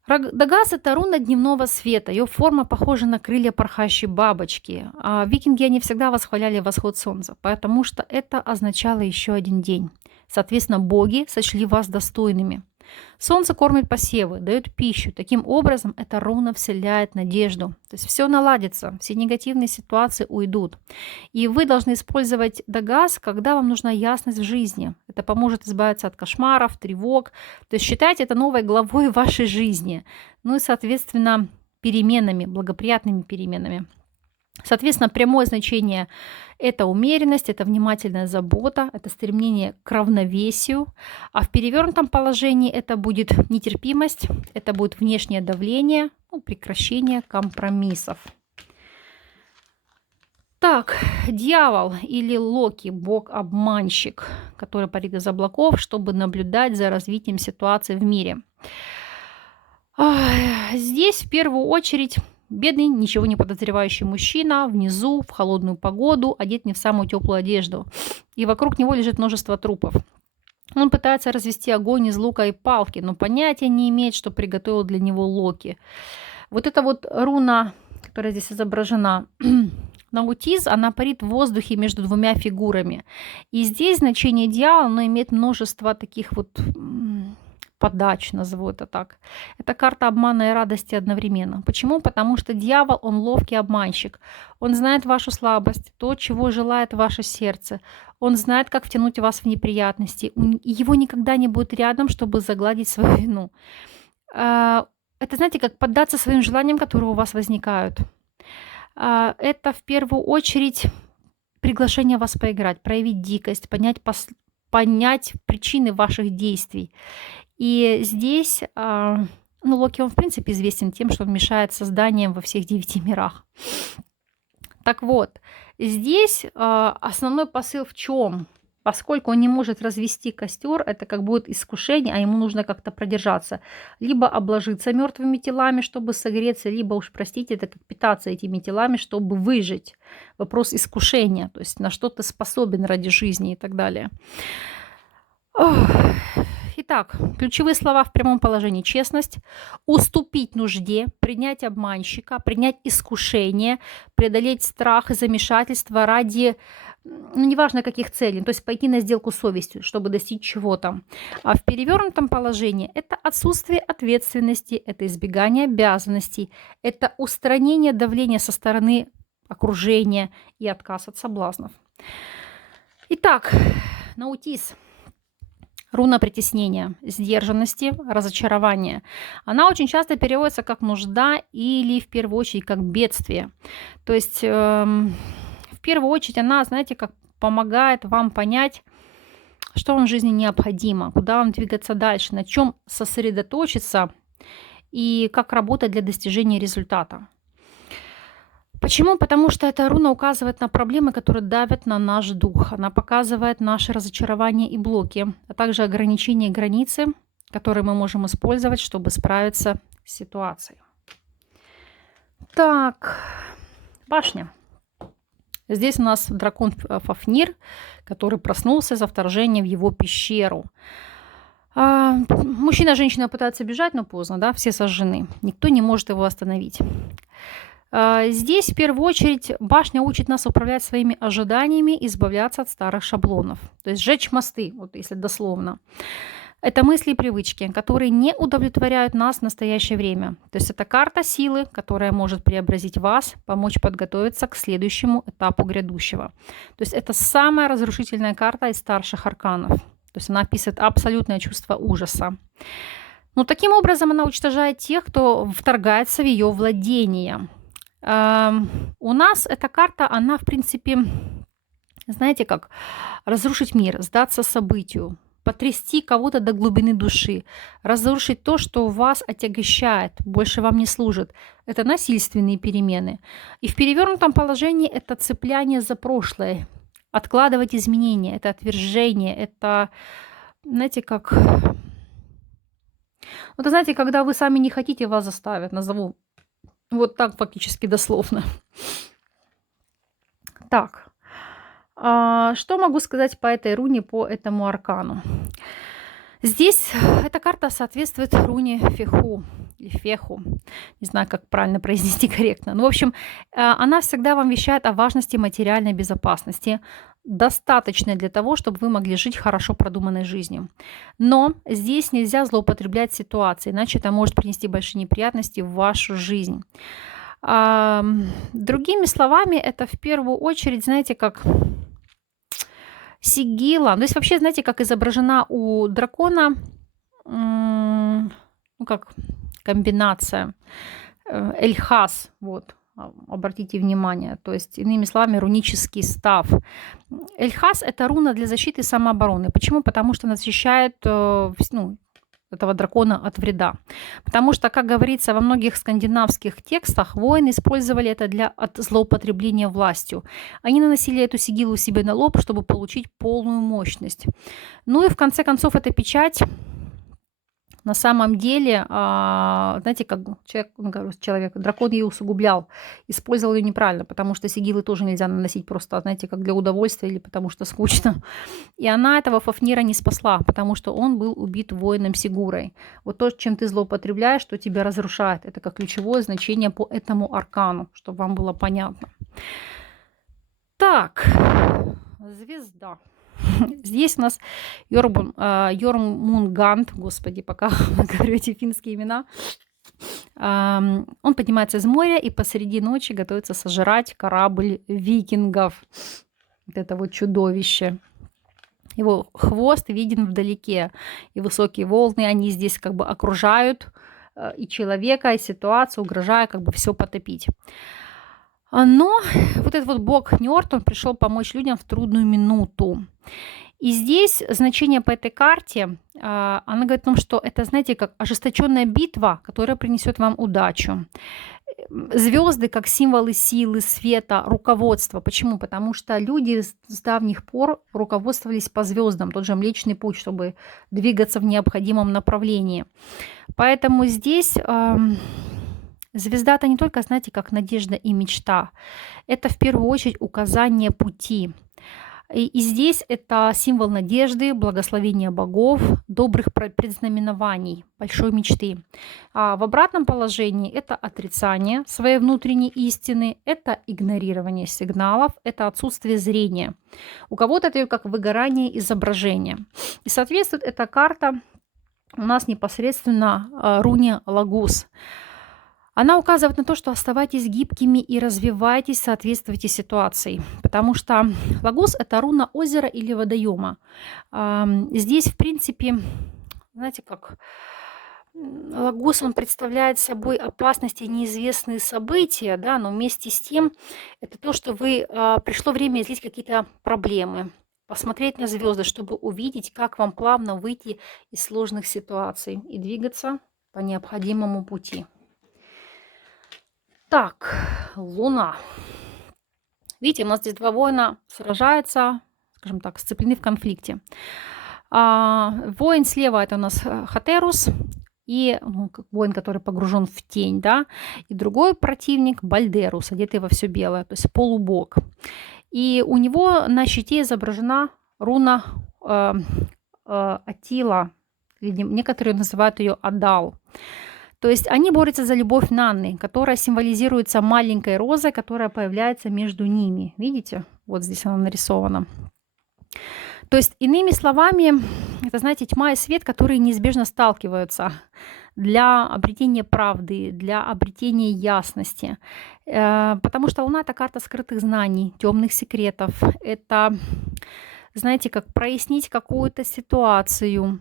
Дагас — это руна дневного света. Ее форма похожа на крылья порхающей бабочки. А викинги, они всегда восхваляли восход солнца, потому что это означало еще один день. Соответственно, боги сочли вас достойными. Солнце кормит посевы, дает пищу. Таким образом, эта руна вселяет надежду. То есть все наладится, все негативные ситуации уйдут. И вы должны использовать Дагас, когда вам нужна ясность в жизни. Это поможет избавиться от кошмаров, тревог. То есть считайте это новой главой вашей жизни. Ну и, соответственно, переменами, благоприятными переменами. Соответственно, прямое значение — это умеренность, это внимательная забота, это стремление к равновесию. А в перевернутом положении это будет нетерпимость, это будет внешнее давление, ну, прекращение компромиссов. Так, дьявол или Локи, бог-обманщик, который парит из облаков, чтобы наблюдать за развитием ситуации в мире. Здесь в первую очередь бедный, ничего не подозревающий мужчина внизу в холодную погоду, одет не в самую теплую одежду. И вокруг него лежит множество трупов. Он пытается развести огонь из лука и палки, но понятия не имеет, что приготовил для него Локи. Вот эта вот руна, которая здесь изображена, Наутиз, она парит в воздухе между двумя фигурами. И здесь значение дьявола, оно имеет множество таких вот подач, назову это так. Это карта обмана и радости одновременно. Почему? Потому что дьявол, он ловкий обманщик. Он знает вашу слабость, то, чего желает ваше сердце. Он знает, как втянуть вас в неприятности. Его никогда не будет рядом, чтобы загладить свою вину. Это, знаете, как поддаться своим желаниям, которые у вас возникают. Это в первую очередь приглашение вас поиграть, проявить дикость, понять причины ваших действий. И здесь, Локи, он в принципе известен тем, что он мешает созданиям во всех 9 мирах. Так вот, здесь основной посыл в чем? Поскольку он не может развести костер, это как будет искушение, а ему нужно как-то продержаться. Либо обложиться мертвыми телами, чтобы согреться, либо уж, простите, это как питаться этими телами, чтобы выжить. Вопрос искушения, то есть на что ты способен ради жизни и так далее. Ох. Итак, ключевые слова в прямом положении: честность, уступить нужде, принять обманщика, принять искушение, преодолеть страх и замешательство ради, ну, неважно каких целей, то есть пойти на сделку с совестью, чтобы достичь чего-то. А в перевернутом положении это отсутствие ответственности, это избегание обязанностей, это устранение давления со стороны окружения и отказ от соблазнов. Итак, Наутис. Руна притеснения, сдержанности, разочарования. Она очень часто переводится как нужда или в первую очередь как бедствие. То есть в первую очередь она, знаете, как помогает вам понять, что вам в жизни необходимо, куда вам двигаться дальше, на чем сосредоточиться и как работать для достижения результата. Почему? Потому что эта руна указывает на проблемы, которые давят на наш дух. Она показывает наши разочарования и блоки, а также ограничения и границы, которые мы можем использовать, чтобы справиться с ситуацией. Так, башня. Здесь у нас дракон Фафнир, который проснулся за вторжение в его пещеру. Мужчина и женщина пытаются бежать, но поздно, да, все сожжены. Никто не может его остановить. Здесь в первую очередь башня учит нас управлять своими ожиданиями, избавляться от старых шаблонов. То есть сжечь мосты, вот если дословно. Это мысли и привычки, которые не удовлетворяют нас в настоящее время. То есть это карта силы, которая может преобразить вас, помочь подготовиться к следующему этапу грядущего. То есть это самая разрушительная карта из старших арканов. То есть она описывает абсолютное чувство ужаса. Но таким образом она уничтожает тех, кто вторгается в ее владение. У нас эта карта, она в принципе, знаете как, разрушить мир, сдаться событию, потрясти кого-то до глубины души, разрушить то, что вас отягощает, больше вам не служит. Это насильственные перемены. И в перевернутом положении это цепляние за прошлое, откладывать изменения, это отвержение, это, знаете, как... Вот знаете, когда вы сами не хотите, вас заставят, назову вот так фактически дословно. Так, что могу сказать по этой руне, по этому аркану? Здесь эта карта соответствует руне Феху или Феху. Не знаю, как правильно произнести корректно. Ну, в общем, она всегда вам вещает о важности материальной безопасности, достаточной для того, чтобы вы могли жить хорошо продуманной жизнью. Но здесь нельзя злоупотреблять ситуацией, иначе это может принести большие неприятности в вашу жизнь. Другими словами, это в первую очередь, знаете, как сигила. То есть вообще, знаете, как изображена у дракона, ну как комбинация, Эльхас, вот, обратите внимание. То есть, иными словами, рунический став. Эльхас – это руна для защиты и самообороны. Почему? Потому что она защищает этого дракона от вреда. Потому что, как говорится во многих скандинавских текстах, воины использовали это от злоупотребления властью. Они наносили эту сигилу себе на лоб, чтобы получить полную мощность. Ну и в конце концов эта печать на самом деле, знаете, как человек, дракон ее усугублял, использовал ее неправильно, потому что сигилы тоже нельзя наносить просто, знаете, как для удовольствия или потому что скучно. И она этого Фафнира не спасла, потому что он был убит воином Сигурой. Вот то, чем ты злоупотребляешь, что тебя разрушает. Это как ключевое значение по этому аркану, чтобы вам было понятно. Так, звезда. Здесь у нас Йормунгант, господи, пока говорю эти финские имена. Он поднимается из моря и посреди ночи готовится сожрать корабль викингов. Вот это вот чудовище. Его хвост виден вдалеке. И высокие волны, они здесь как бы окружают и человека, и ситуацию, угрожая как бы все потопить. Но вот этот вот бог Ньорд, он пришел помочь людям в трудную минуту. И здесь значение по этой карте, она говорит о том, что это, знаете, как ожесточенная битва, которая принесет вам удачу. Звезды как символы силы, света, руководства. Почему? Потому что люди с давних пор руководствовались по звездам, тот же Млечный Путь, чтобы двигаться в необходимом направлении. Поэтому здесь звезда это не только, знаете, как надежда и мечта. Это в первую очередь указание пути. И здесь это символ надежды, благословения богов, добрых предзнаменований, большой мечты. А в обратном положении это отрицание своей внутренней истины, это игнорирование сигналов, это отсутствие зрения. У кого-то это как выгорание изображения. И соответствует эта карта у нас непосредственно руне Лагус. Она указывает на то, что оставайтесь гибкими и развивайтесь, соответствуйте ситуации. Потому что Лагус– это руна озера или водоема. Здесь, в принципе, знаете как, Лагус, он представляет собой опасности и неизвестные события, да, но вместе с тем это то, что пришло время излить какие-то проблемы, посмотреть на звезды, чтобы увидеть, как вам плавно выйти из сложных ситуаций и двигаться по необходимому пути. Так, Луна. Видите, у нас здесь два воина сражаются, скажем так, сцеплены в конфликте. Воин слева это у нас Хатерус, и воин, который погружен в тень, да, и другой противник Бальдерус, одетый во все белое, то есть полубог. И у него на щите изображена руна Атила, некоторые называют ее Адал. То есть они борются за любовь Нанны, которая символизируется маленькой розой, которая появляется между ними. Видите? Вот здесь она нарисована. То есть, иными словами, это, знаете, тьма и свет, которые неизбежно сталкиваются для обретения правды, для обретения ясности. Потому что Луна– это карта скрытых знаний, темных секретов. Это, знаете, как прояснить какую-то ситуацию.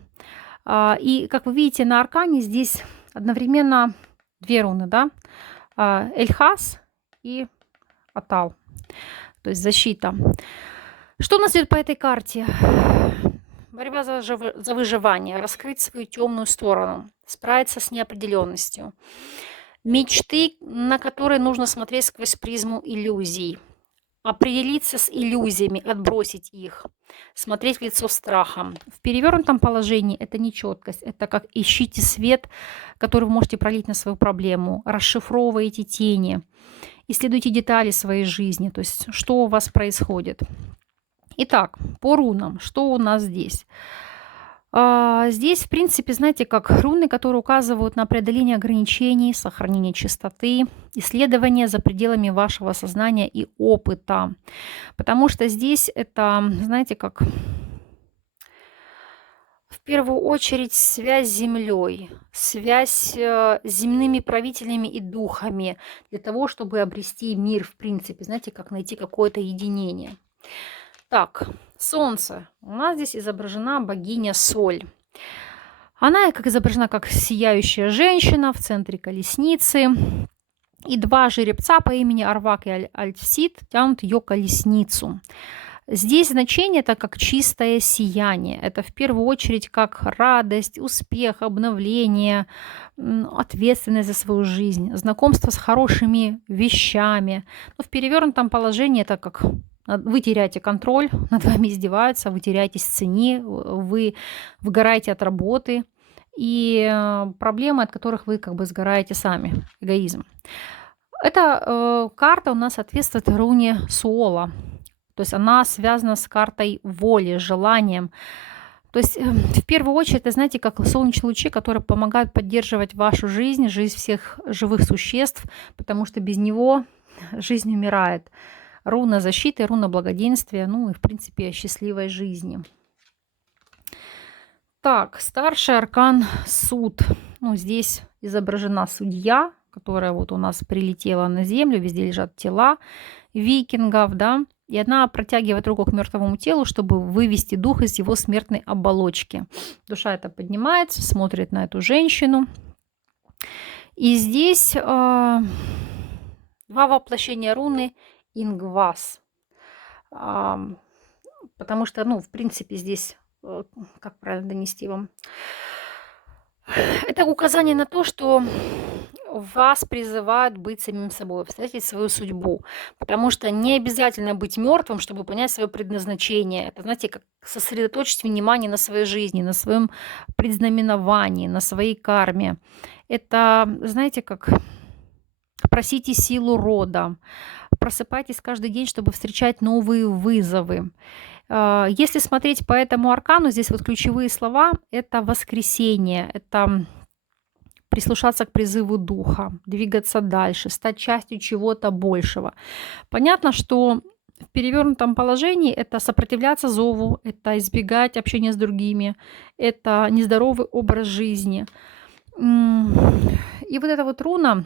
И, как вы видите, на аркане здесь одновременно две руны, да? Эльхас и Атал, то есть защита. Что у нас идет по этой карте? Борьба за выживание, раскрыть свою темную сторону, справиться с неопределенностью. Мечты, на которые нужно смотреть сквозь призму иллюзий. Определиться с иллюзиями, отбросить их, смотреть в лицо страхом. В перевернутом положении это нечеткость, это как ищите свет, который вы можете пролить на свою проблему, расшифровываете тени, исследуйте детали своей жизни, то есть что у вас происходит. Итак, по рунам, что у нас здесь? Здесь, в принципе, знаете, как руны, которые указывают на преодоление ограничений, сохранение чистоты, исследование за пределами вашего сознания и опыта. Потому что здесь это, знаете, как в первую очередь связь с землей, связь с земными правителями и духами для того, чтобы обрести мир, в принципе, знаете, как найти какое-то единение. Так, Солнце. У нас здесь изображена богиня Соль. Она как изображена как сияющая женщина в центре колесницы. И два жеребца по имени Арвак и Альфсид тянут ее колесницу. Здесь значение это как чистое сияние. Это в первую очередь как радость, успех, обновление, ответственность за свою жизнь, знакомство с хорошими вещами. Но в перевернутом положении это как вы теряете контроль, над вами издеваются, вы теряетесь в цене, вы выгораете от работы. И проблемы, от которых вы как бы сгораете сами. Эгоизм. Эта карта у нас соответствует руне Суола. То есть она связана с картой воли, желанием. То есть в первую очередь, это, знаете, как солнечные лучи, которые помогают поддерживать вашу жизнь, жизнь всех живых существ, потому что без него жизнь умирает. Руна защиты, руна благоденствия, ну и, в принципе, счастливой жизни. Так, старший аркан суд. Ну, здесь изображена судья, которая вот у нас прилетела на землю, везде лежат тела викингов, да, и она протягивает руку к мертвому телу, чтобы вывести дух из его смертной оболочки. Душа эта поднимается, смотрит на эту женщину. И здесь два воплощения руны Ингвас. Потому что, ну, в принципе, здесь, как правильно донести вам, это указание на то, что вас призывают быть самим собой, встретить свою судьбу. Потому что не обязательно быть мертвым, чтобы понять свое предназначение. Это, знаете, как сосредоточить внимание на своей жизни, на своем предзнаменовании, на своей карме. Это, знаете, как просите силу рода. Просыпайтесь каждый день, чтобы встречать новые вызовы. Если смотреть по этому аркану, здесь вот ключевые слова — это воскресение, это прислушаться к призыву духа, двигаться дальше, стать частью чего-то большего. Понятно, что в перевернутом положении это сопротивляться зову, это избегать общения с другими, это нездоровый образ жизни. И вот эта вот руна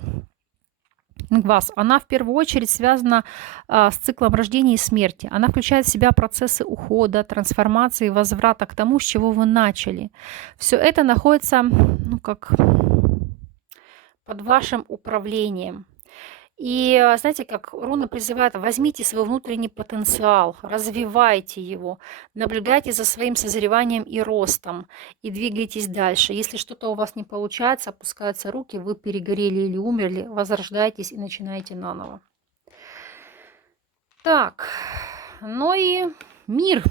Нгвас, она в первую очередь связана с циклом рождения и смерти. Она включает в себя процессы ухода, трансформации, возврата к тому, с чего вы начали. Все это находится, ну, как под вашим управлением. И знаете, как руна призывает, возьмите свой внутренний потенциал, развивайте его, наблюдайте за своим созреванием и ростом и двигайтесь дальше. Если что-то у вас не получается, опускаются руки, вы перегорели или умерли, возрождайтесь и начинайте наново. Так, ну и мир.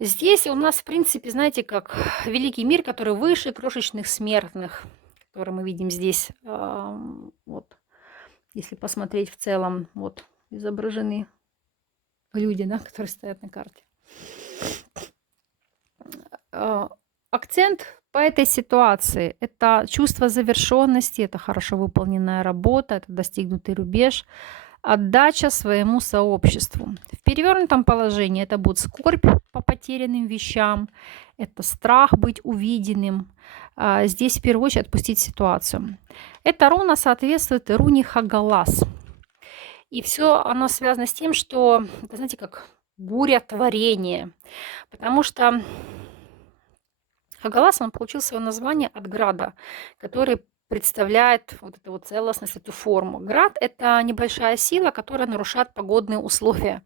Здесь у нас, в принципе, знаете, как великий мир, который выше крошечных смертных, который мы видим здесь. Вот, если посмотреть в целом, вот изображены люди, да, которые стоят на карте. Акцент по этой ситуации — это чувство завершенности, это хорошо выполненная работа, это достигнутый рубеж, отдача своему сообществу. В перевернутом положении это будет скорбь по потерянным вещам, это страх быть увиденным. Здесь в первую очередь отпустить ситуацию. Эта руна соответствует руне Хагалас. И все оно связано с тем, что, это, знаете, как буря творения. Потому что Хагалас, он получил свое название от града, который представляет вот эту вот целостность, эту форму. Град — это небольшая сила, которая нарушает погодные условия.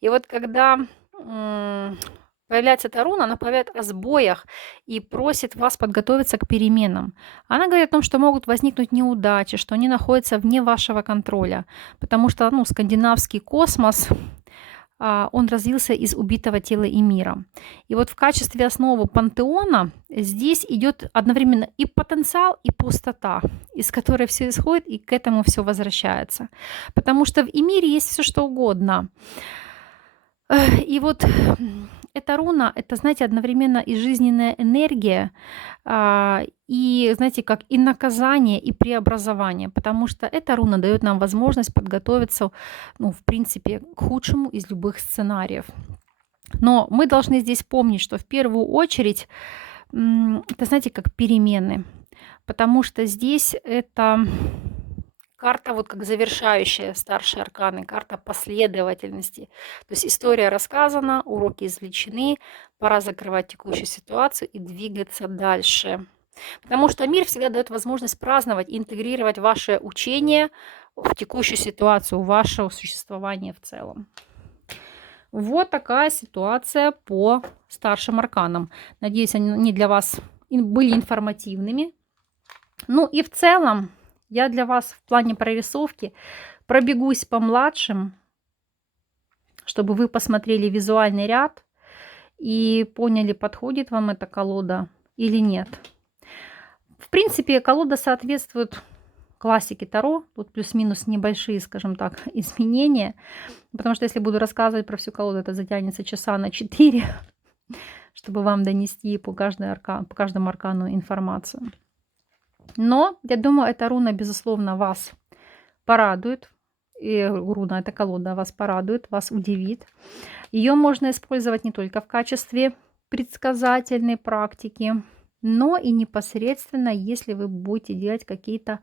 И вот когда появляется эта руна, она говорит о сбоях и просит вас подготовиться к переменам. Она говорит о том, что могут возникнуть неудачи, что они находятся вне вашего контроля, потому что скандинавский космос, он развился из убитого тела и мира. И вот в качестве основы пантеона здесь идет одновременно и потенциал, и пустота, из которой все исходит, и к этому все возвращается. Потому что в мире есть все что угодно. И вот эта руна — это, знаете, одновременно и жизненная энергия, и, знаете, как и наказание, и преобразование, потому что эта руна дает нам возможность подготовиться, в принципе, к худшему из любых сценариев. Но мы должны здесь помнить, что в первую очередь это, знаете, как перемены, потому что здесь это карта вот как завершающая старшие арканы, карта последовательности. То есть история рассказана, уроки извлечены, пора закрывать текущую ситуацию и двигаться дальше. Потому что мир всегда дает возможность праздновать, интегрировать ваше учение в текущую ситуацию, ваше существование в целом. Вот такая ситуация по старшим арканам. Надеюсь, они для вас были информативными. Ну и в целом я для вас в плане прорисовки пробегусь по младшим, чтобы вы посмотрели визуальный ряд и поняли, подходит вам эта колода или нет. В принципе, колода соответствует классике Таро. Тут плюс-минус небольшие, скажем так, изменения. Потому что если буду рассказывать про всю колоду, это затянется часа на 4, чтобы вам донести по каждому аркану информацию. Но, я думаю, эта руна, безусловно, вас порадует. И руна, эта колода вас порадует, вас удивит. Ее можно использовать не только в качестве предсказательной практики, но и непосредственно, если вы будете делать какие-то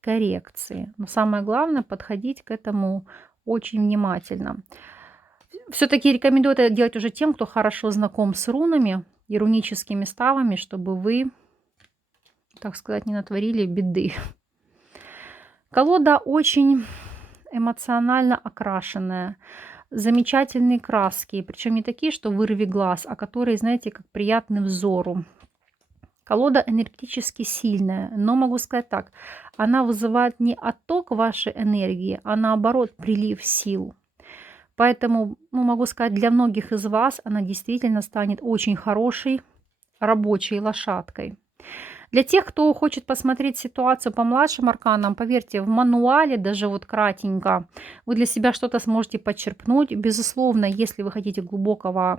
коррекции. Но самое главное, подходить к этому очень внимательно. Все-таки рекомендую это делать уже тем, кто хорошо знаком с рунами и руническими ставами, чтобы вы, так сказать, не натворили беды. Колода очень эмоционально окрашенная, замечательные краски, причем не такие, что вырви глаз, а которые, знаете, как приятны взору. Колода энергетически сильная, но могу сказать так, она вызывает не отток вашей энергии, а наоборот прилив сил. Поэтому, ну, могу сказать, для многих из вас она действительно станет очень хорошей рабочей лошадкой. Для тех, кто хочет посмотреть ситуацию по младшим арканам, поверьте, в мануале, даже вот кратенько, вы для себя что-то сможете подчерпнуть. Безусловно, если вы хотите глубокого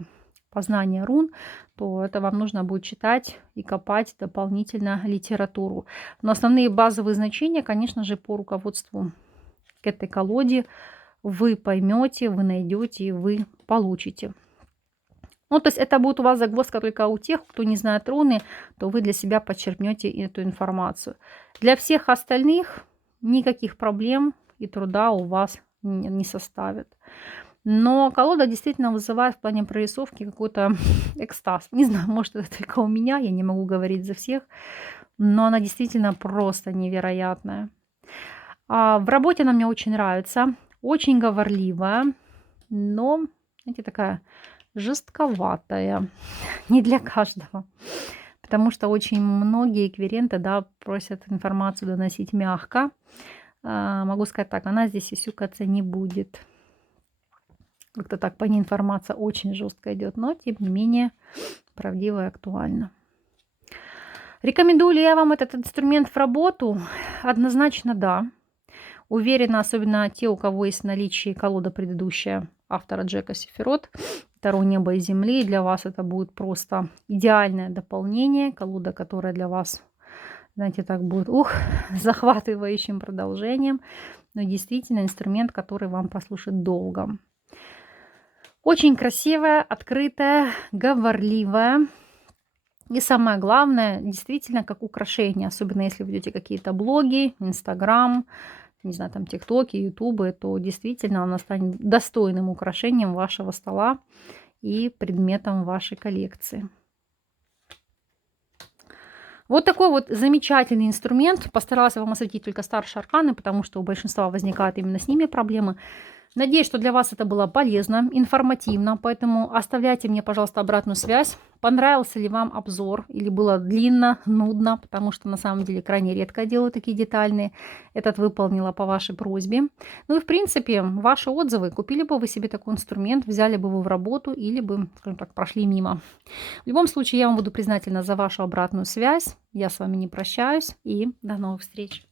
познания рун, то это вам нужно будет читать и копать дополнительно литературу. Но основные базовые значения, конечно же, по руководству к этой колоде вы поймете, вы найдете и вы получите. Ну, то есть это будет у вас загвоздка только у тех, кто не знает руны, то вы для себя подчеркнете эту информацию. Для всех остальных никаких проблем и труда у вас не составит. Но колода действительно вызывает в плане прорисовки какой-то экстаз. Не знаю, может это только у меня, я не могу говорить за всех, но она действительно просто невероятная. В работе она мне очень нравится, очень говорливая, но, знаете, такая жестковатая, не для каждого. Потому что очень многие эквиренты, да, просят информацию доносить мягко. Могу сказать так, она здесь сисюкаться не будет. Как-то так по ней информация очень жестко идет, но тем не менее правдиво и актуально. Рекомендую ли я вам этот инструмент в работу? Однозначно да. Уверена, особенно те, у кого есть в наличии колода предыдущая автора Джека Сефирот, Таро неба и земли. Для вас это будет просто идеальное дополнение. Колода, которая для вас, знаете, так будет, захватывающим продолжением. Но действительно инструмент, который вам послужит долго. Очень красивая, открытая, говорливая. И самое главное, действительно как украшение. Особенно если вы ведете какие-то блоги, Инстаграм, не знаю, там ТикТоки, Ютубы, то действительно она станет достойным украшением вашего стола и предметом вашей коллекции. Вот такой вот замечательный инструмент. Постаралась вам осветить только старшие арканы, потому что у большинства возникают именно с ними проблемы. Надеюсь, что для вас это было полезно, информативно, поэтому оставляйте мне, пожалуйста, обратную связь. Понравился ли вам обзор или было длинно, нудно, потому что на самом деле крайне редко делаю такие детальные. Этот выполнила по вашей просьбе. Ну и в принципе, ваши отзывы, купили бы вы себе такой инструмент, взяли бы вы в работу или бы, скажем так, прошли мимо. В любом случае, я вам буду признательна за вашу обратную связь. Я с вами не прощаюсь и до новых встреч.